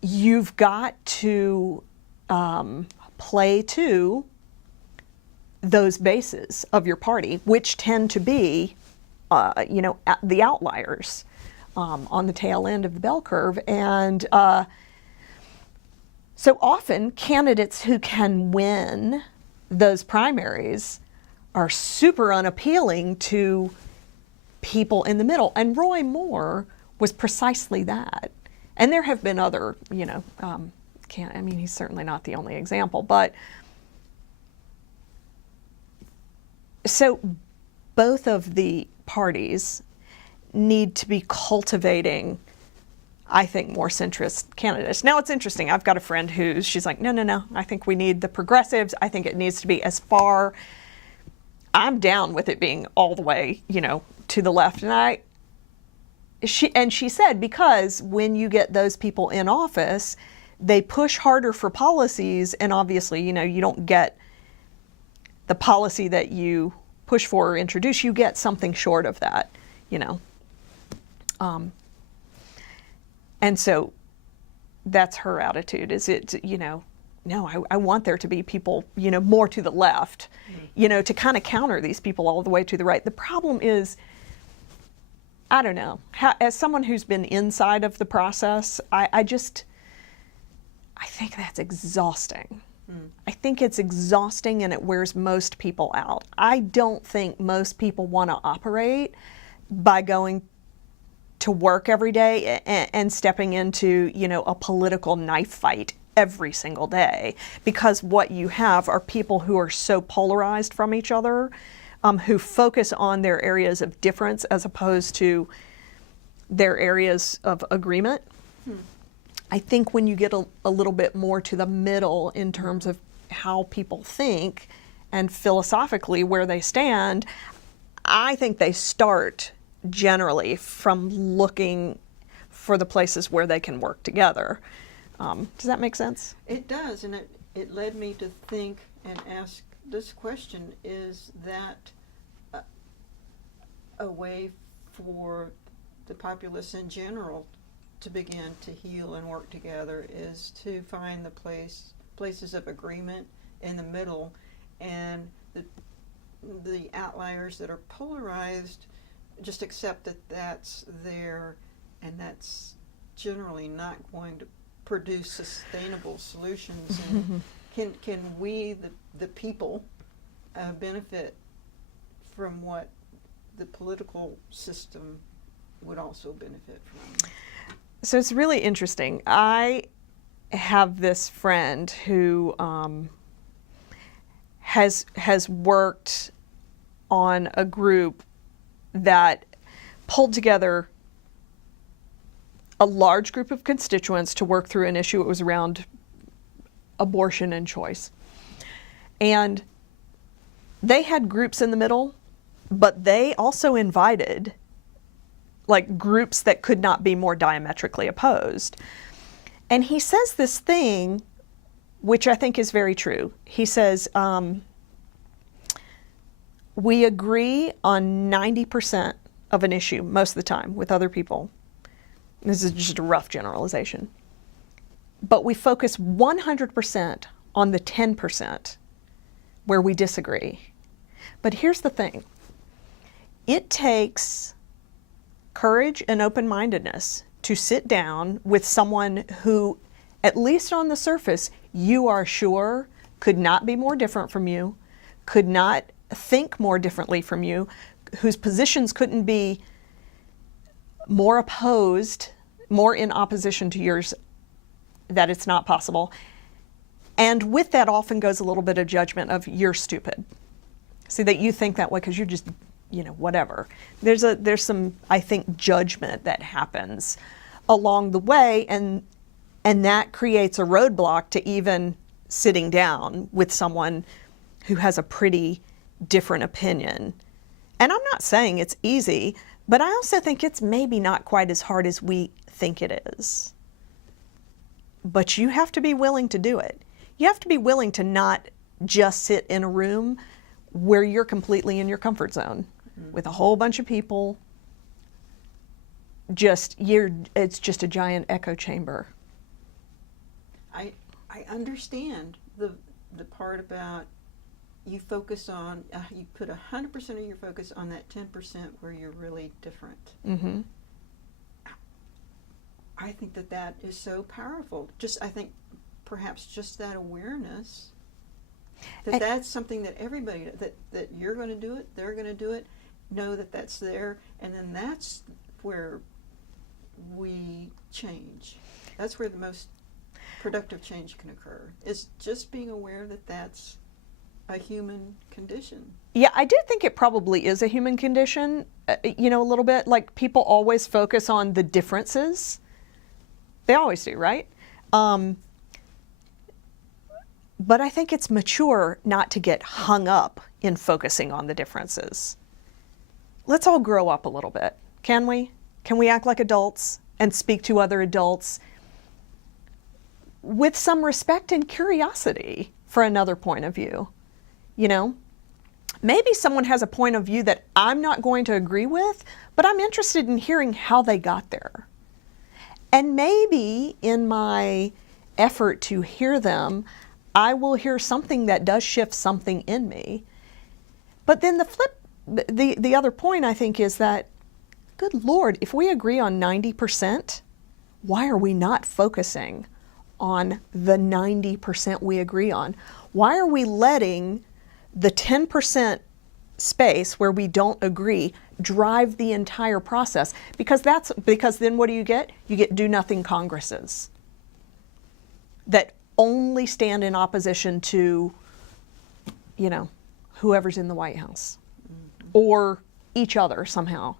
you've got to play to those bases of your party, which tend to be, the outliers on the tail end of the bell curve. And so often, candidates who can win those primaries are super unappealing to people in the middle. And Roy Moore was precisely that. And there have been other, he's certainly not the only example, but so both of the parties need to be cultivating, I think, more centrist candidates. Now, it's interesting. I've got a friend she's like, no, I think we need the progressives. I think it needs to be as far, I'm down with it being all the way, to the left. And she said, because when you get those people in office, they push harder for policies, and obviously, you don't get the policy that you push for or introduce, you get something short of that, and so that's her attitude, is it, no, I want there to be people, more to the left, to kind of counter these people all the way to the right. The problem is, I don't know, as someone who's been inside of the process, I think that's exhausting. I think it's exhausting and it wears most people out. I don't think most people want to operate by going to work every day and stepping into, a political knife fight every single day, because what you have are people who are so polarized from each other, who focus on their areas of difference as opposed to their areas of agreement. I think when you get a little bit more to the middle in terms of how people think and philosophically where they stand, I think they start generally from looking for the places where they can work together. Does that make sense? It does, and it led me to think and ask this question: is that a way for the populace in general to begin to heal and work together, is to find the places of agreement in the middle, and the outliers that are polarized just accept that that's there, and that's generally not going to produce sustainable solutions. And can we, the people, benefit from what the political system would also benefit from? So it's really interesting. I have this friend who has worked on a group that pulled together a large group of constituents to work through an issue. It was around abortion and choice. And they had groups in the middle, but they also invited groups that could not be more diametrically opposed. And he says this thing, which I think is very true. He says, we agree on 90% of an issue most of the time with other people. This is just a rough generalization. But we focus 100% on the 10% where we disagree. But here's the thing. It takes courage and open-mindedness to sit down with someone who, at least on the surface, you are sure could not be more different from you, could not think more differently from you, whose positions couldn't be more opposed, more in opposition to yours, that it's not possible. And with that often goes a little bit of judgment of, you're stupid. See, that you think that way because you're just, whatever. There's some, I think, judgment that happens along the way, and that creates a roadblock to even sitting down with someone who has a pretty different opinion. And I'm not saying it's easy, but I also think it's maybe not quite as hard as we think it is. but you have to be willing to do it. You have to be willing to not just sit in a room where you're completely in your comfort zone with a whole bunch of people. It's just a giant echo chamber. I understand the part about you focus on, you put 100% of your focus on that 10% where you're really different. Mm-hmm. I think that is so powerful. I think perhaps just that awareness that that's something that everybody, that you're going to do it, they're going to do it, know that that's there, and then that's where we change. That's where the most productive change can occur, is just being aware that that's a human condition. Yeah, I do think it probably is a human condition, a little bit. Like, people always focus on the differences. They always do, right? But I think it's mature not to get hung up in focusing on the differences. Let's all grow up a little bit, can we? Can we act like adults and speak to other adults with some respect and curiosity for another point of view? Maybe someone has a point of view that I'm not going to agree with, but I'm interested in hearing how they got there. And maybe in my effort to hear them, I will hear something that does shift something in me. But then the other point, I think, is that, good Lord, if we agree on 90%, why are we not focusing on the 90% we agree on? Why are we letting the 10% space where we don't agree drive the entire process? Because then what do you get? You get do-nothing Congresses that only stand in opposition to, whoever's in the White House, or each other somehow,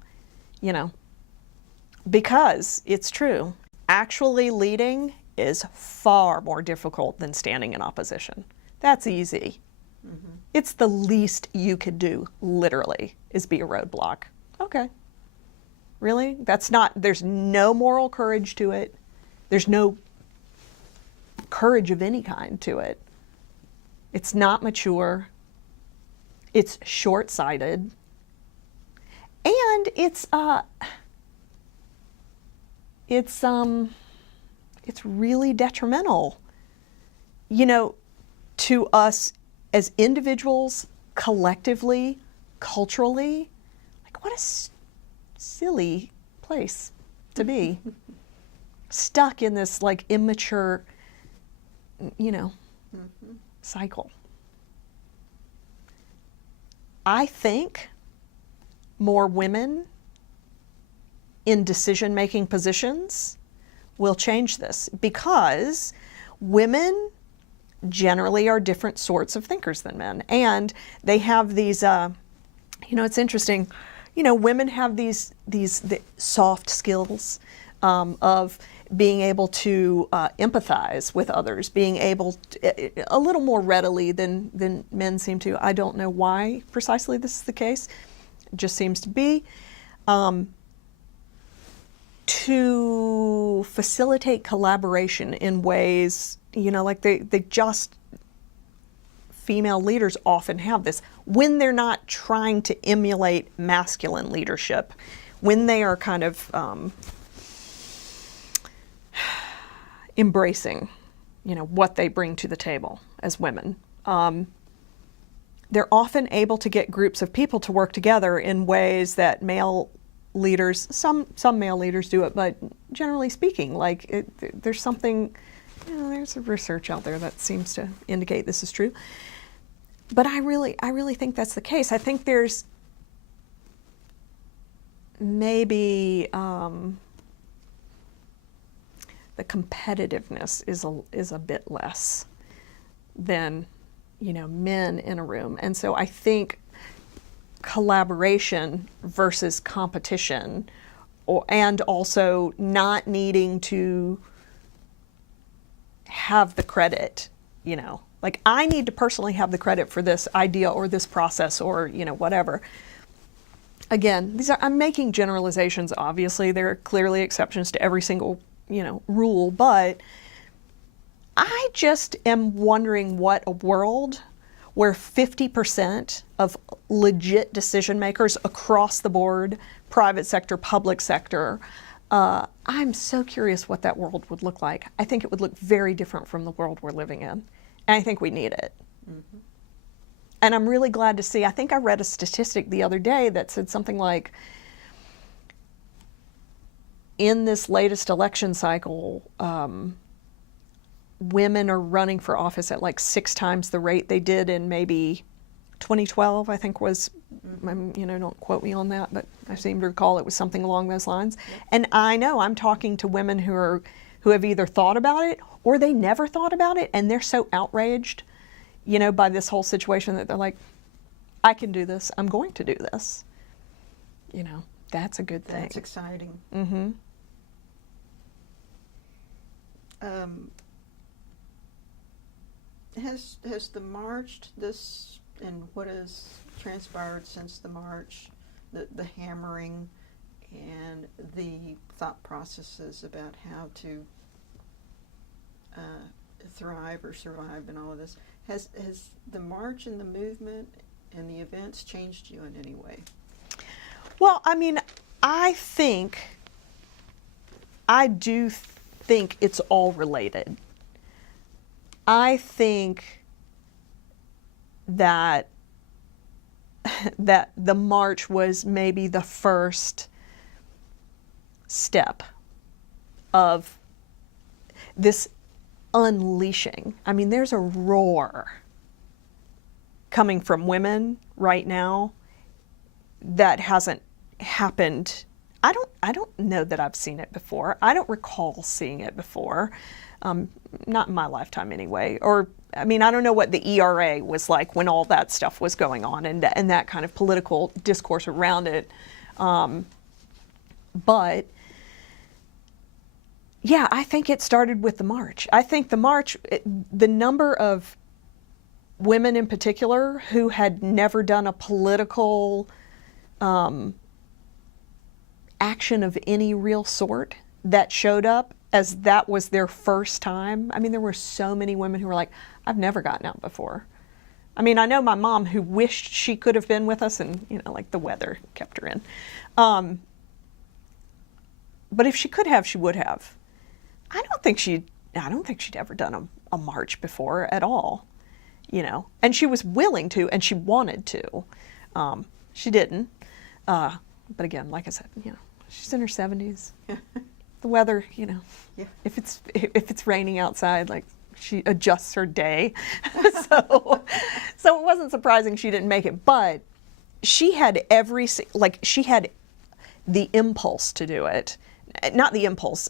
because it's true. Actually leading is far more difficult than standing in opposition. That's easy. Mm-hmm. It's the least you could do, literally, is be a roadblock. Okay. Really? There's no moral courage to it. There's no courage of any kind to it. It's not mature. It's short-sighted. And it's really detrimental, to us as individuals, collectively, culturally. Like, what a silly place to be. Stuck in this, immature, cycle. I think more women in decision-making positions will change this, because women generally are different sorts of thinkers than men, and they have these it's interesting, women have the soft skills of being able to empathize with others, being able to, a little more readily than men seem to. I don't know why precisely this is the case. It just seems to be. To facilitate collaboration in ways, female leaders often have this when they're not trying to emulate masculine leadership, when they are kind of embracing, what they bring to the table as women. They're often able to get groups of people to work together in ways that male leaders, some male leaders do it, but generally speaking, there's something, there's a research out there that seems to indicate this is true. But I really think that's the case. I think there's maybe the competitiveness is a bit less than men in a room, and so I think collaboration versus competition, and also not needing to have the credit, I need to personally have the credit for this idea or this process or, whatever. Again, I'm making generalizations, obviously. There are clearly exceptions to every single, rule, but I just am wondering what a world where 50% of legit decision makers across the board, private sector, public sector, I'm so curious what that world would look like. I think it would look very different from the world we're living in. And I think we need it. Mm-hmm. And I'm really glad to see, I think I read a statistic the other day that said something like, in this latest election cycle, women are running for office at like 6 times the rate they did in maybe 2012, I think was, don't quote me on that, but I seem to recall it was something along those lines. Yep. And I know I'm talking to women who have either thought about it or they never thought about it, and they're so outraged, by this whole situation that they're like, I can do this, I'm going to do this. That's a good thing. That's exciting. Mm-hmm. Has the march, and what has transpired since the march, the hammering and the thought processes about how to thrive or survive and all of this, has the march and the movement and the events changed you in any way? Well, I do think it's all related. I think that the march was maybe the first step of this unleashing. There's a roar coming from women right now that hasn't happened. I don't know that I've seen it before. I don't recall seeing it before. Not in my lifetime anyway. Or, I don't know what the ERA was like when all that stuff was going on and that kind of political discourse around it. But, yeah, I think it started with the march. I think the march, the number of women in particular who had never done a political action of any real sort that showed up as that was their first time. There were so many women who were like, I've never gotten out before. I know my mom who wished she could have been with us and, the weather kept her in. But if she could have, she would have. I don't think she'd ever done a march before at all, and she was willing to and she wanted to. She didn't. But again, like I said, she's in her 70s. The weather, Yeah. if it's raining outside, like she adjusts her day. so it wasn't surprising she didn't make it, but she had she had the impulse to do it. Not the impulse.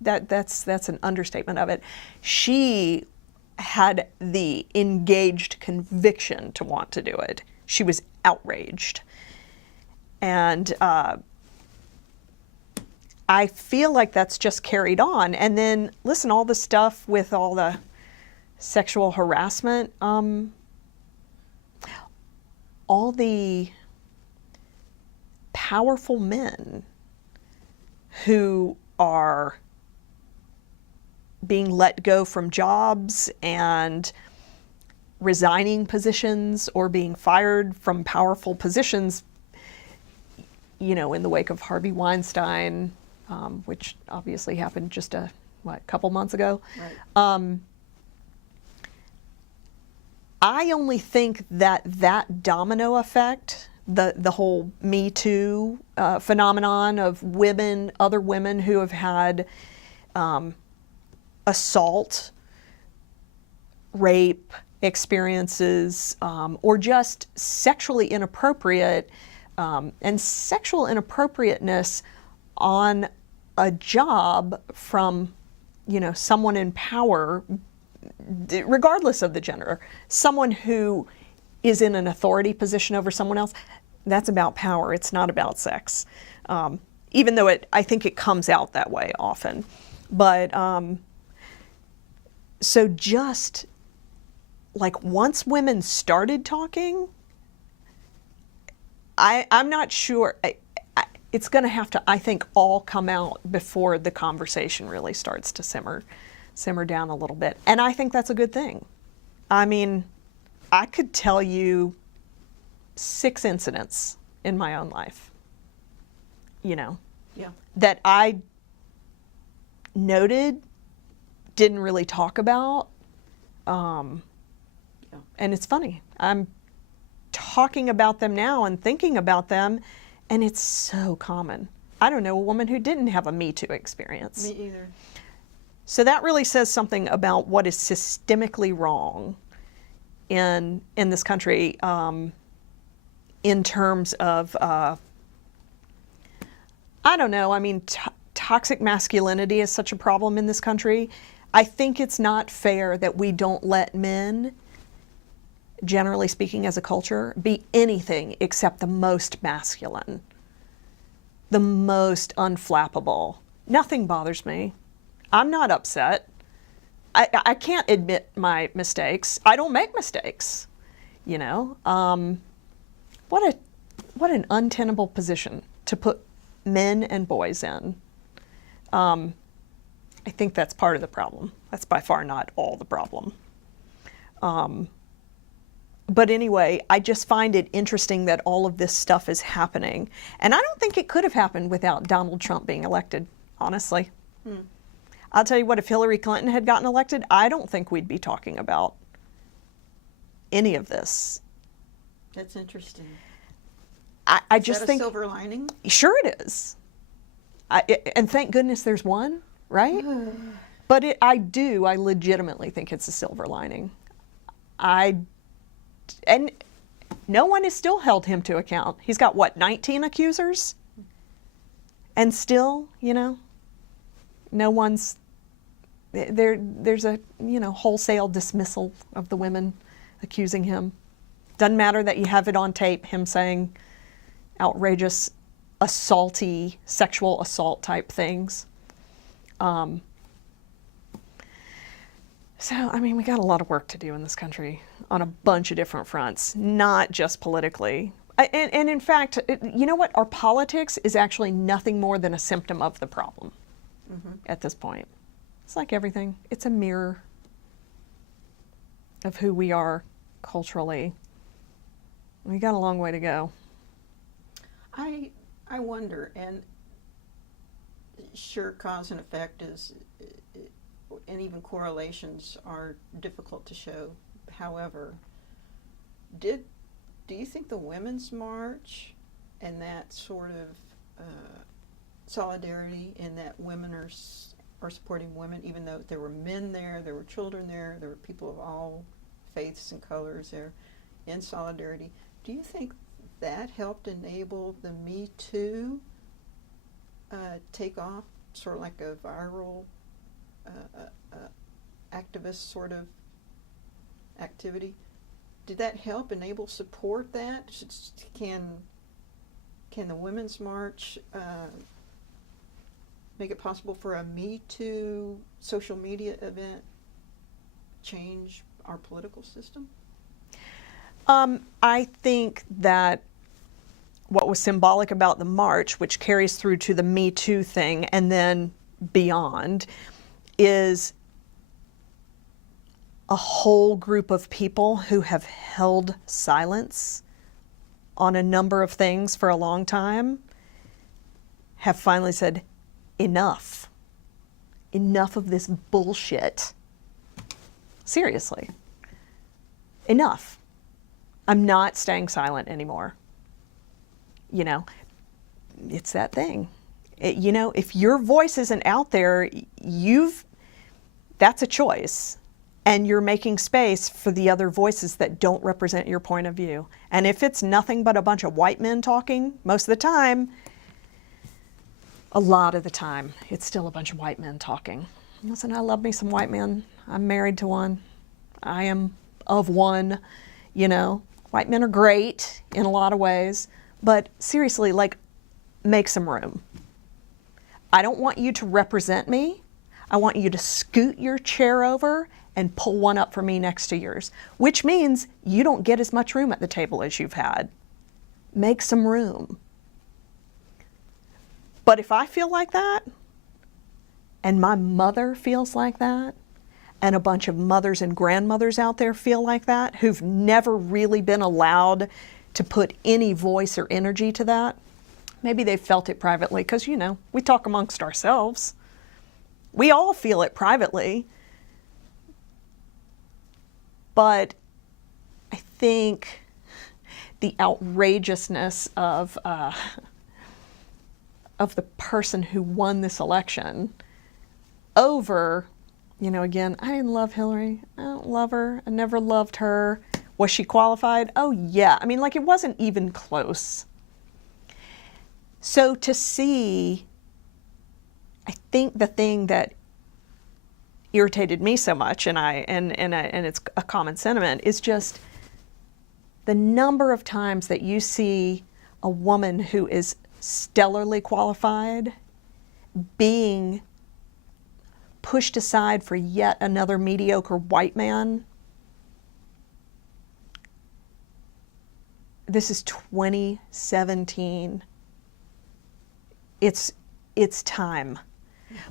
That's an understatement of it. She had the engaged conviction to want to do it. She was outraged. And I feel like that's just carried on. And then, listen, all the stuff with all the sexual harassment, all the powerful men who are being let go from jobs and resigning positions or being fired from powerful positions, in the wake of Harvey Weinstein, which obviously happened just a couple months ago. Right. I only think that domino effect, the whole Me Too phenomenon of other women who have had assault, rape experiences, or just sexually inappropriate, and sexual inappropriateness on a job from, someone in power, regardless of the gender, someone who is in an authority position over someone else. That's about power. It's not about sex. Even though I think it comes out that way often. But so just like once women started talking, I'm not sure. It's going to have to, I think, all come out before the conversation really starts to simmer. simmer down a little bit. And I think that's a good thing. I mean, I could tell you 6 incidents in my own life, you know, Yeah. that I noted, didn't really talk about. Yeah. And it's funny. I'm talking about them now and thinking about them, and it's so common. I don't know a woman who didn't have a Me Too experience. Me either. So that really says something about what is systemically wrong in this country, in terms of, I don't know, I mean, toxic masculinity is such a problem in this country. I think it's not fair that we don't let men, generally speaking as a culture, be anything except the most masculine, the most unflappable. Nothing bothers me. I'm not upset. I can't admit my mistakes. I don't make mistakes, you know. What an untenable position to put men and boys in. I think that's part of the problem. That's by far not all the problem. But anyway, I just find it interesting that all of this stuff is happening. And I don't think it could have happened without Donald Trump being elected, honestly. I'll tell you what, if Hillary Clinton had gotten elected, I don't think we'd be talking about any of this. That's interesting. I just think, a silver lining? sure it is. And thank goodness there's one, right? But I legitimately think it's a silver lining. And no one has still held him to account. He's got, what, 19 accusers? And still, you know, no one's, there's a, you know, wholesale dismissal of the women accusing him. Doesn't matter that you have it on tape, him saying outrageous, assaulty, sexual assault type things. So, I mean, we got a lot of work to do in this country on a bunch of different fronts, not just politically. And in fact, you know what? Our politics is actually nothing more than a symptom of the problem at this point. It's like everything. It's a mirror of who we are culturally. We got a long way to go. I wonder, and sure, cause and effect is, and even correlations are difficult to show. However, do you think the Women's March and that sort of solidarity, and that women are supporting women, even though there were men there, there were children there were people of all faiths and colors there in solidarity, do you think that helped enable the Me Too take off, sort of like a viral activist sort of activity? Did that help enable support that? Can the Women's March make it possible for a Me Too social media event change our political system? I think that what was symbolic about the march, which carries through to the Me Too thing and then beyond, is a whole group of people who have held silence on a number of things for a long time have finally said, enough. Enough of this bullshit. Seriously. Enough. I'm not staying silent anymore. You know, it's that thing. You know, if your voice isn't out there, that's a choice. And you're making space for the other voices that don't represent your point of view. And if it's nothing but a bunch of white men talking, most of the time, a lot of the time, it's still a bunch of white men talking. Listen, I love me some white men. I'm married to one. I am of one, you know. White men are great in a lot of ways, but seriously, like, make some room. I don't want you to represent me. I want you to scoot your chair over and pull one up for me next to yours, which means you don't get as much room at the table as you've had. Make some room. But if I feel like that, and my mother feels like that, and a bunch of mothers and grandmothers out there feel like that, who've never really been allowed to put any voice or energy to that. Maybe they felt it privately, because, we talk amongst ourselves. We all feel it privately. But I think the outrageousness of the person who won this election over, again, I didn't love Hillary. I don't love her. I never loved her. Was she qualified? Oh, yeah. I mean, it wasn't even close. So to see, I think the thing that irritated me so much, and it's a common sentiment, is just the number of times that you see a woman who is stellarly qualified being pushed aside for yet another mediocre white man. This is 2017. It's time.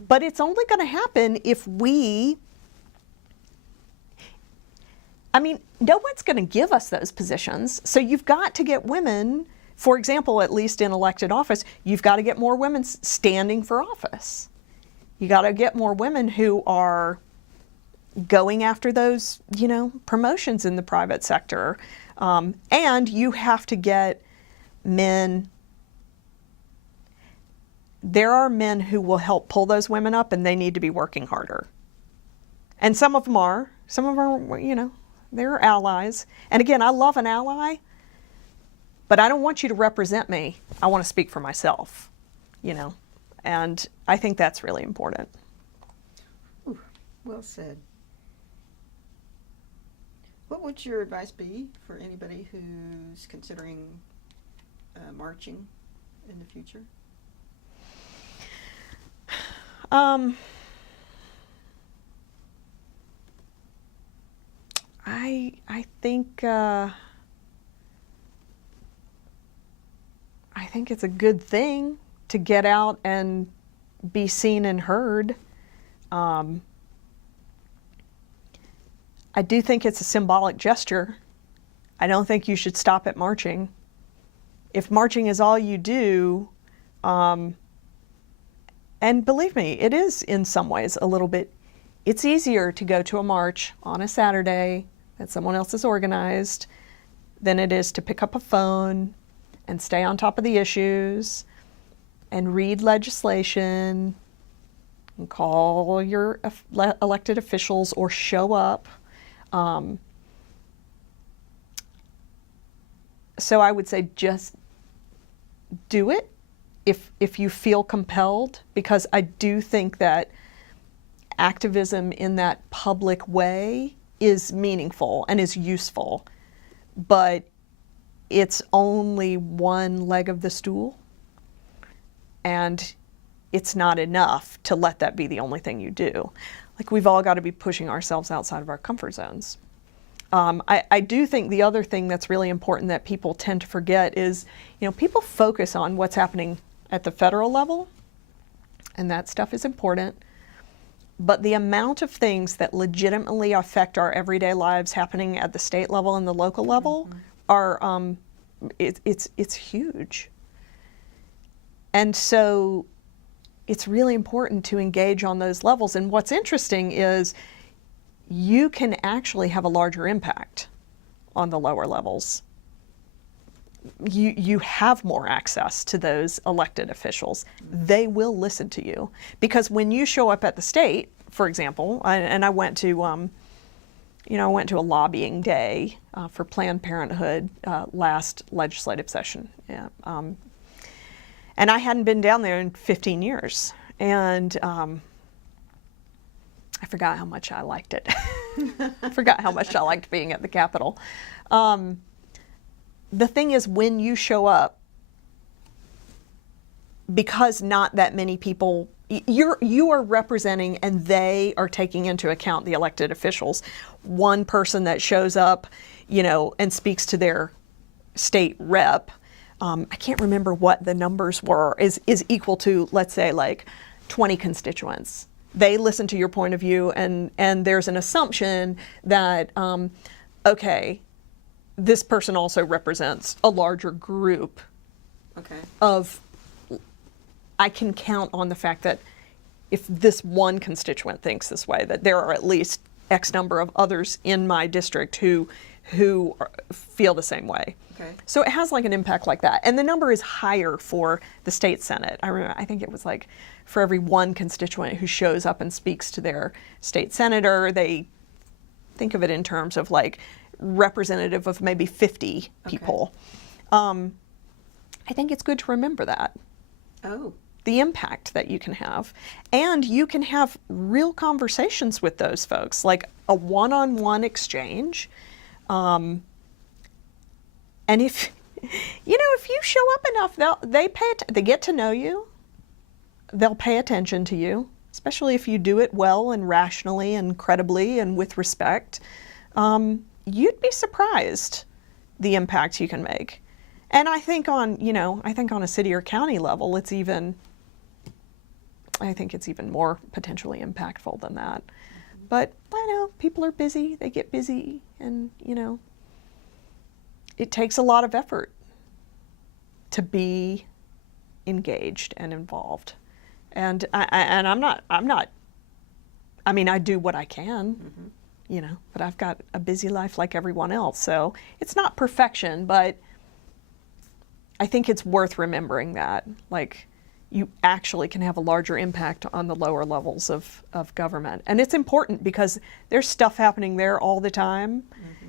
But it's only going to happen if no one's going to give us those positions. So you've got to get women, for example, at least in elected office, you've got to get more women standing for office. You got to get more women who are going after those, promotions in the private sector. And you have to get men. There are men who will help pull those women up, and they need to be working harder. And some of them are. Some of them are, they're allies. And again, I love an ally, but I don't want you to represent me. I want to speak for myself, And I think that's really important. Ooh, well said. What would your advice be for anybody who's considering marching in the future? I think it's a good thing to get out and be seen and heard. I do think it's a symbolic gesture. I don't think you should stop at marching. If marching is all you do, and believe me, it is in some ways a little bit, it's easier to go to a march on a Saturday that someone else has organized than it is to pick up a phone and stay on top of the issues and read legislation and call your elected officials or show up. So I would say just do it if you feel compelled, because I do think that activism in that public way is meaningful and is useful, but it's only one leg of the stool, and it's not enough to let that be the only thing you do. We've all got to be pushing ourselves outside of our comfort zones. I do think the other thing that's really important that people tend to forget is, people focus on what's happening at the federal level, and that stuff is important, but the amount of things that legitimately affect our everyday lives happening at the state level and the local level are, it's huge. And so it's really important to engage on those levels. And what's interesting is you can actually have a larger impact on the lower levels. You have more access to those elected officials. They will listen to you. Because when you show up at the state, for example, I went to a lobbying day for Planned Parenthood last legislative session. Yeah, and I hadn't been down there in 15 years. And I forgot how much I liked it. I forgot how much I liked being at the Capitol. The thing is, when you show up, because not that many people, you are representing, and they are taking into account the elected officials. One person that shows up, and speaks to their state rep, I can't remember what the numbers were, is equal to, let's say, 20 constituents. They listen to your point of view, and there's an assumption that, okay, this person also represents a larger group Okay. of, I can count on the fact that if this one constituent thinks this way, that there are at least X number of others in my district who feel the same way. Okay. So it has like an impact like that. And the number is higher for the state Senate. I think it was like for every one constituent who shows up and speaks to their state senator, they think of it in terms of like representative of maybe 50 people. I think it's good to remember that. Oh. The impact that you can have. And you can have real conversations with those folks, like a one-on-one exchange. And if, if you show up enough, they get to know you. They'll pay attention to you, especially if you do it well and rationally and credibly and with respect. You'd be surprised the impact you can make. And I think on a city or county level, I think it's even more potentially impactful than that. But I know people are busy, they get busy, and it takes a lot of effort to be engaged and involved. And I do what I can, but I've got a busy life like everyone else. So it's not perfection, but I think it's worth remembering that, like, you actually can have a larger impact on the lower levels of government. And it's important because there's stuff happening there all the time,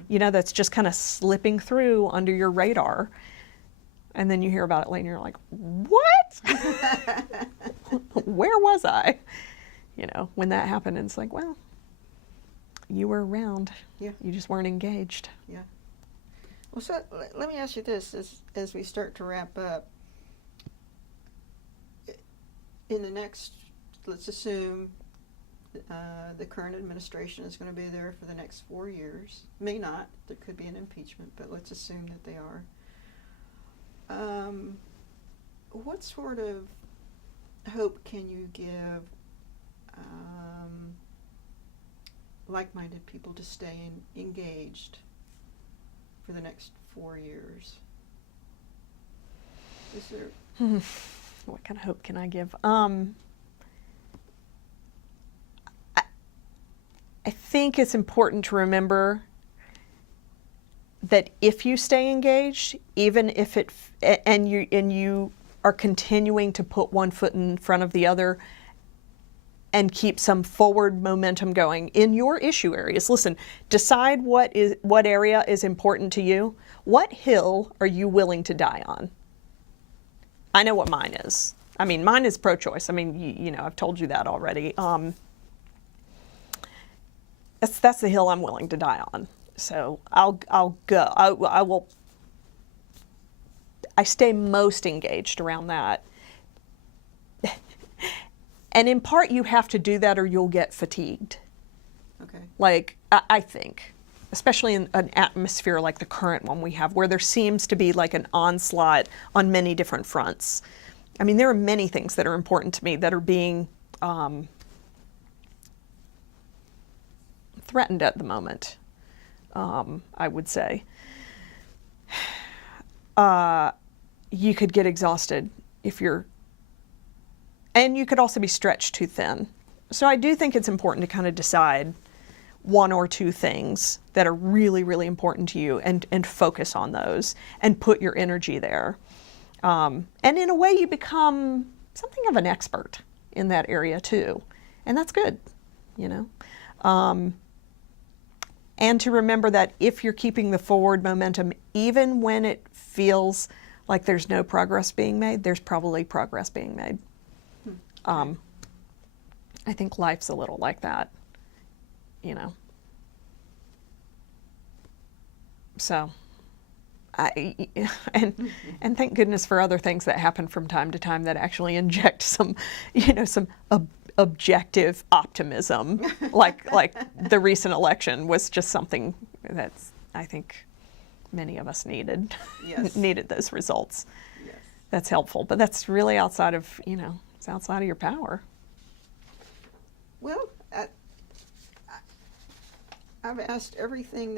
that's just kind of slipping through under your radar. And then you hear about it later and you're like, what? Where was I? When that happened, and it's like, well, you were around. Yeah. You just weren't engaged. Yeah. Well, so let me ask you this as we start to wrap up. In the next, let's assume the current administration is going to be there for the next 4 years. May not. There could be an impeachment, but let's assume that they are. What sort of hope can you give like-minded people to stay engaged for the next 4 years? Is there... What kind of hope can I give? I think it's important to remember that if you stay engaged, even if and you are continuing to put one foot in front of the other and keep some forward momentum going in your issue areas. Listen, decide what area is important to you. What hill are you willing to die on? I know what mine is. Mine is pro-choice. I've told you that already. That's the hill I'm willing to die on. So I'll go. I will. I stay most engaged around that. And in part, you have to do that or you'll get fatigued. Okay. Like, I think, especially in an atmosphere like the current one we have, where there seems to be like an onslaught on many different fronts. There are many things that are important to me that are being threatened at the moment, I would say. You could get exhausted and you could also be stretched too thin. So I do think it's important to kind of decide one or two things that are really, really important to you and focus on those and put your energy there. And in a way, you become something of an expert in that area too. And that's good, And to remember that if you're keeping the forward momentum, even when it feels like there's no progress being made, there's probably progress being made. I think life's a little like that, So, and thank goodness for other things that happen from time to time that actually inject some, some objective optimism. like the recent election was just something that's, I think, many of us needed. Yes. Needed those results. Yes. That's helpful, but that's really outside of, it's outside of your power. Well, I've asked everything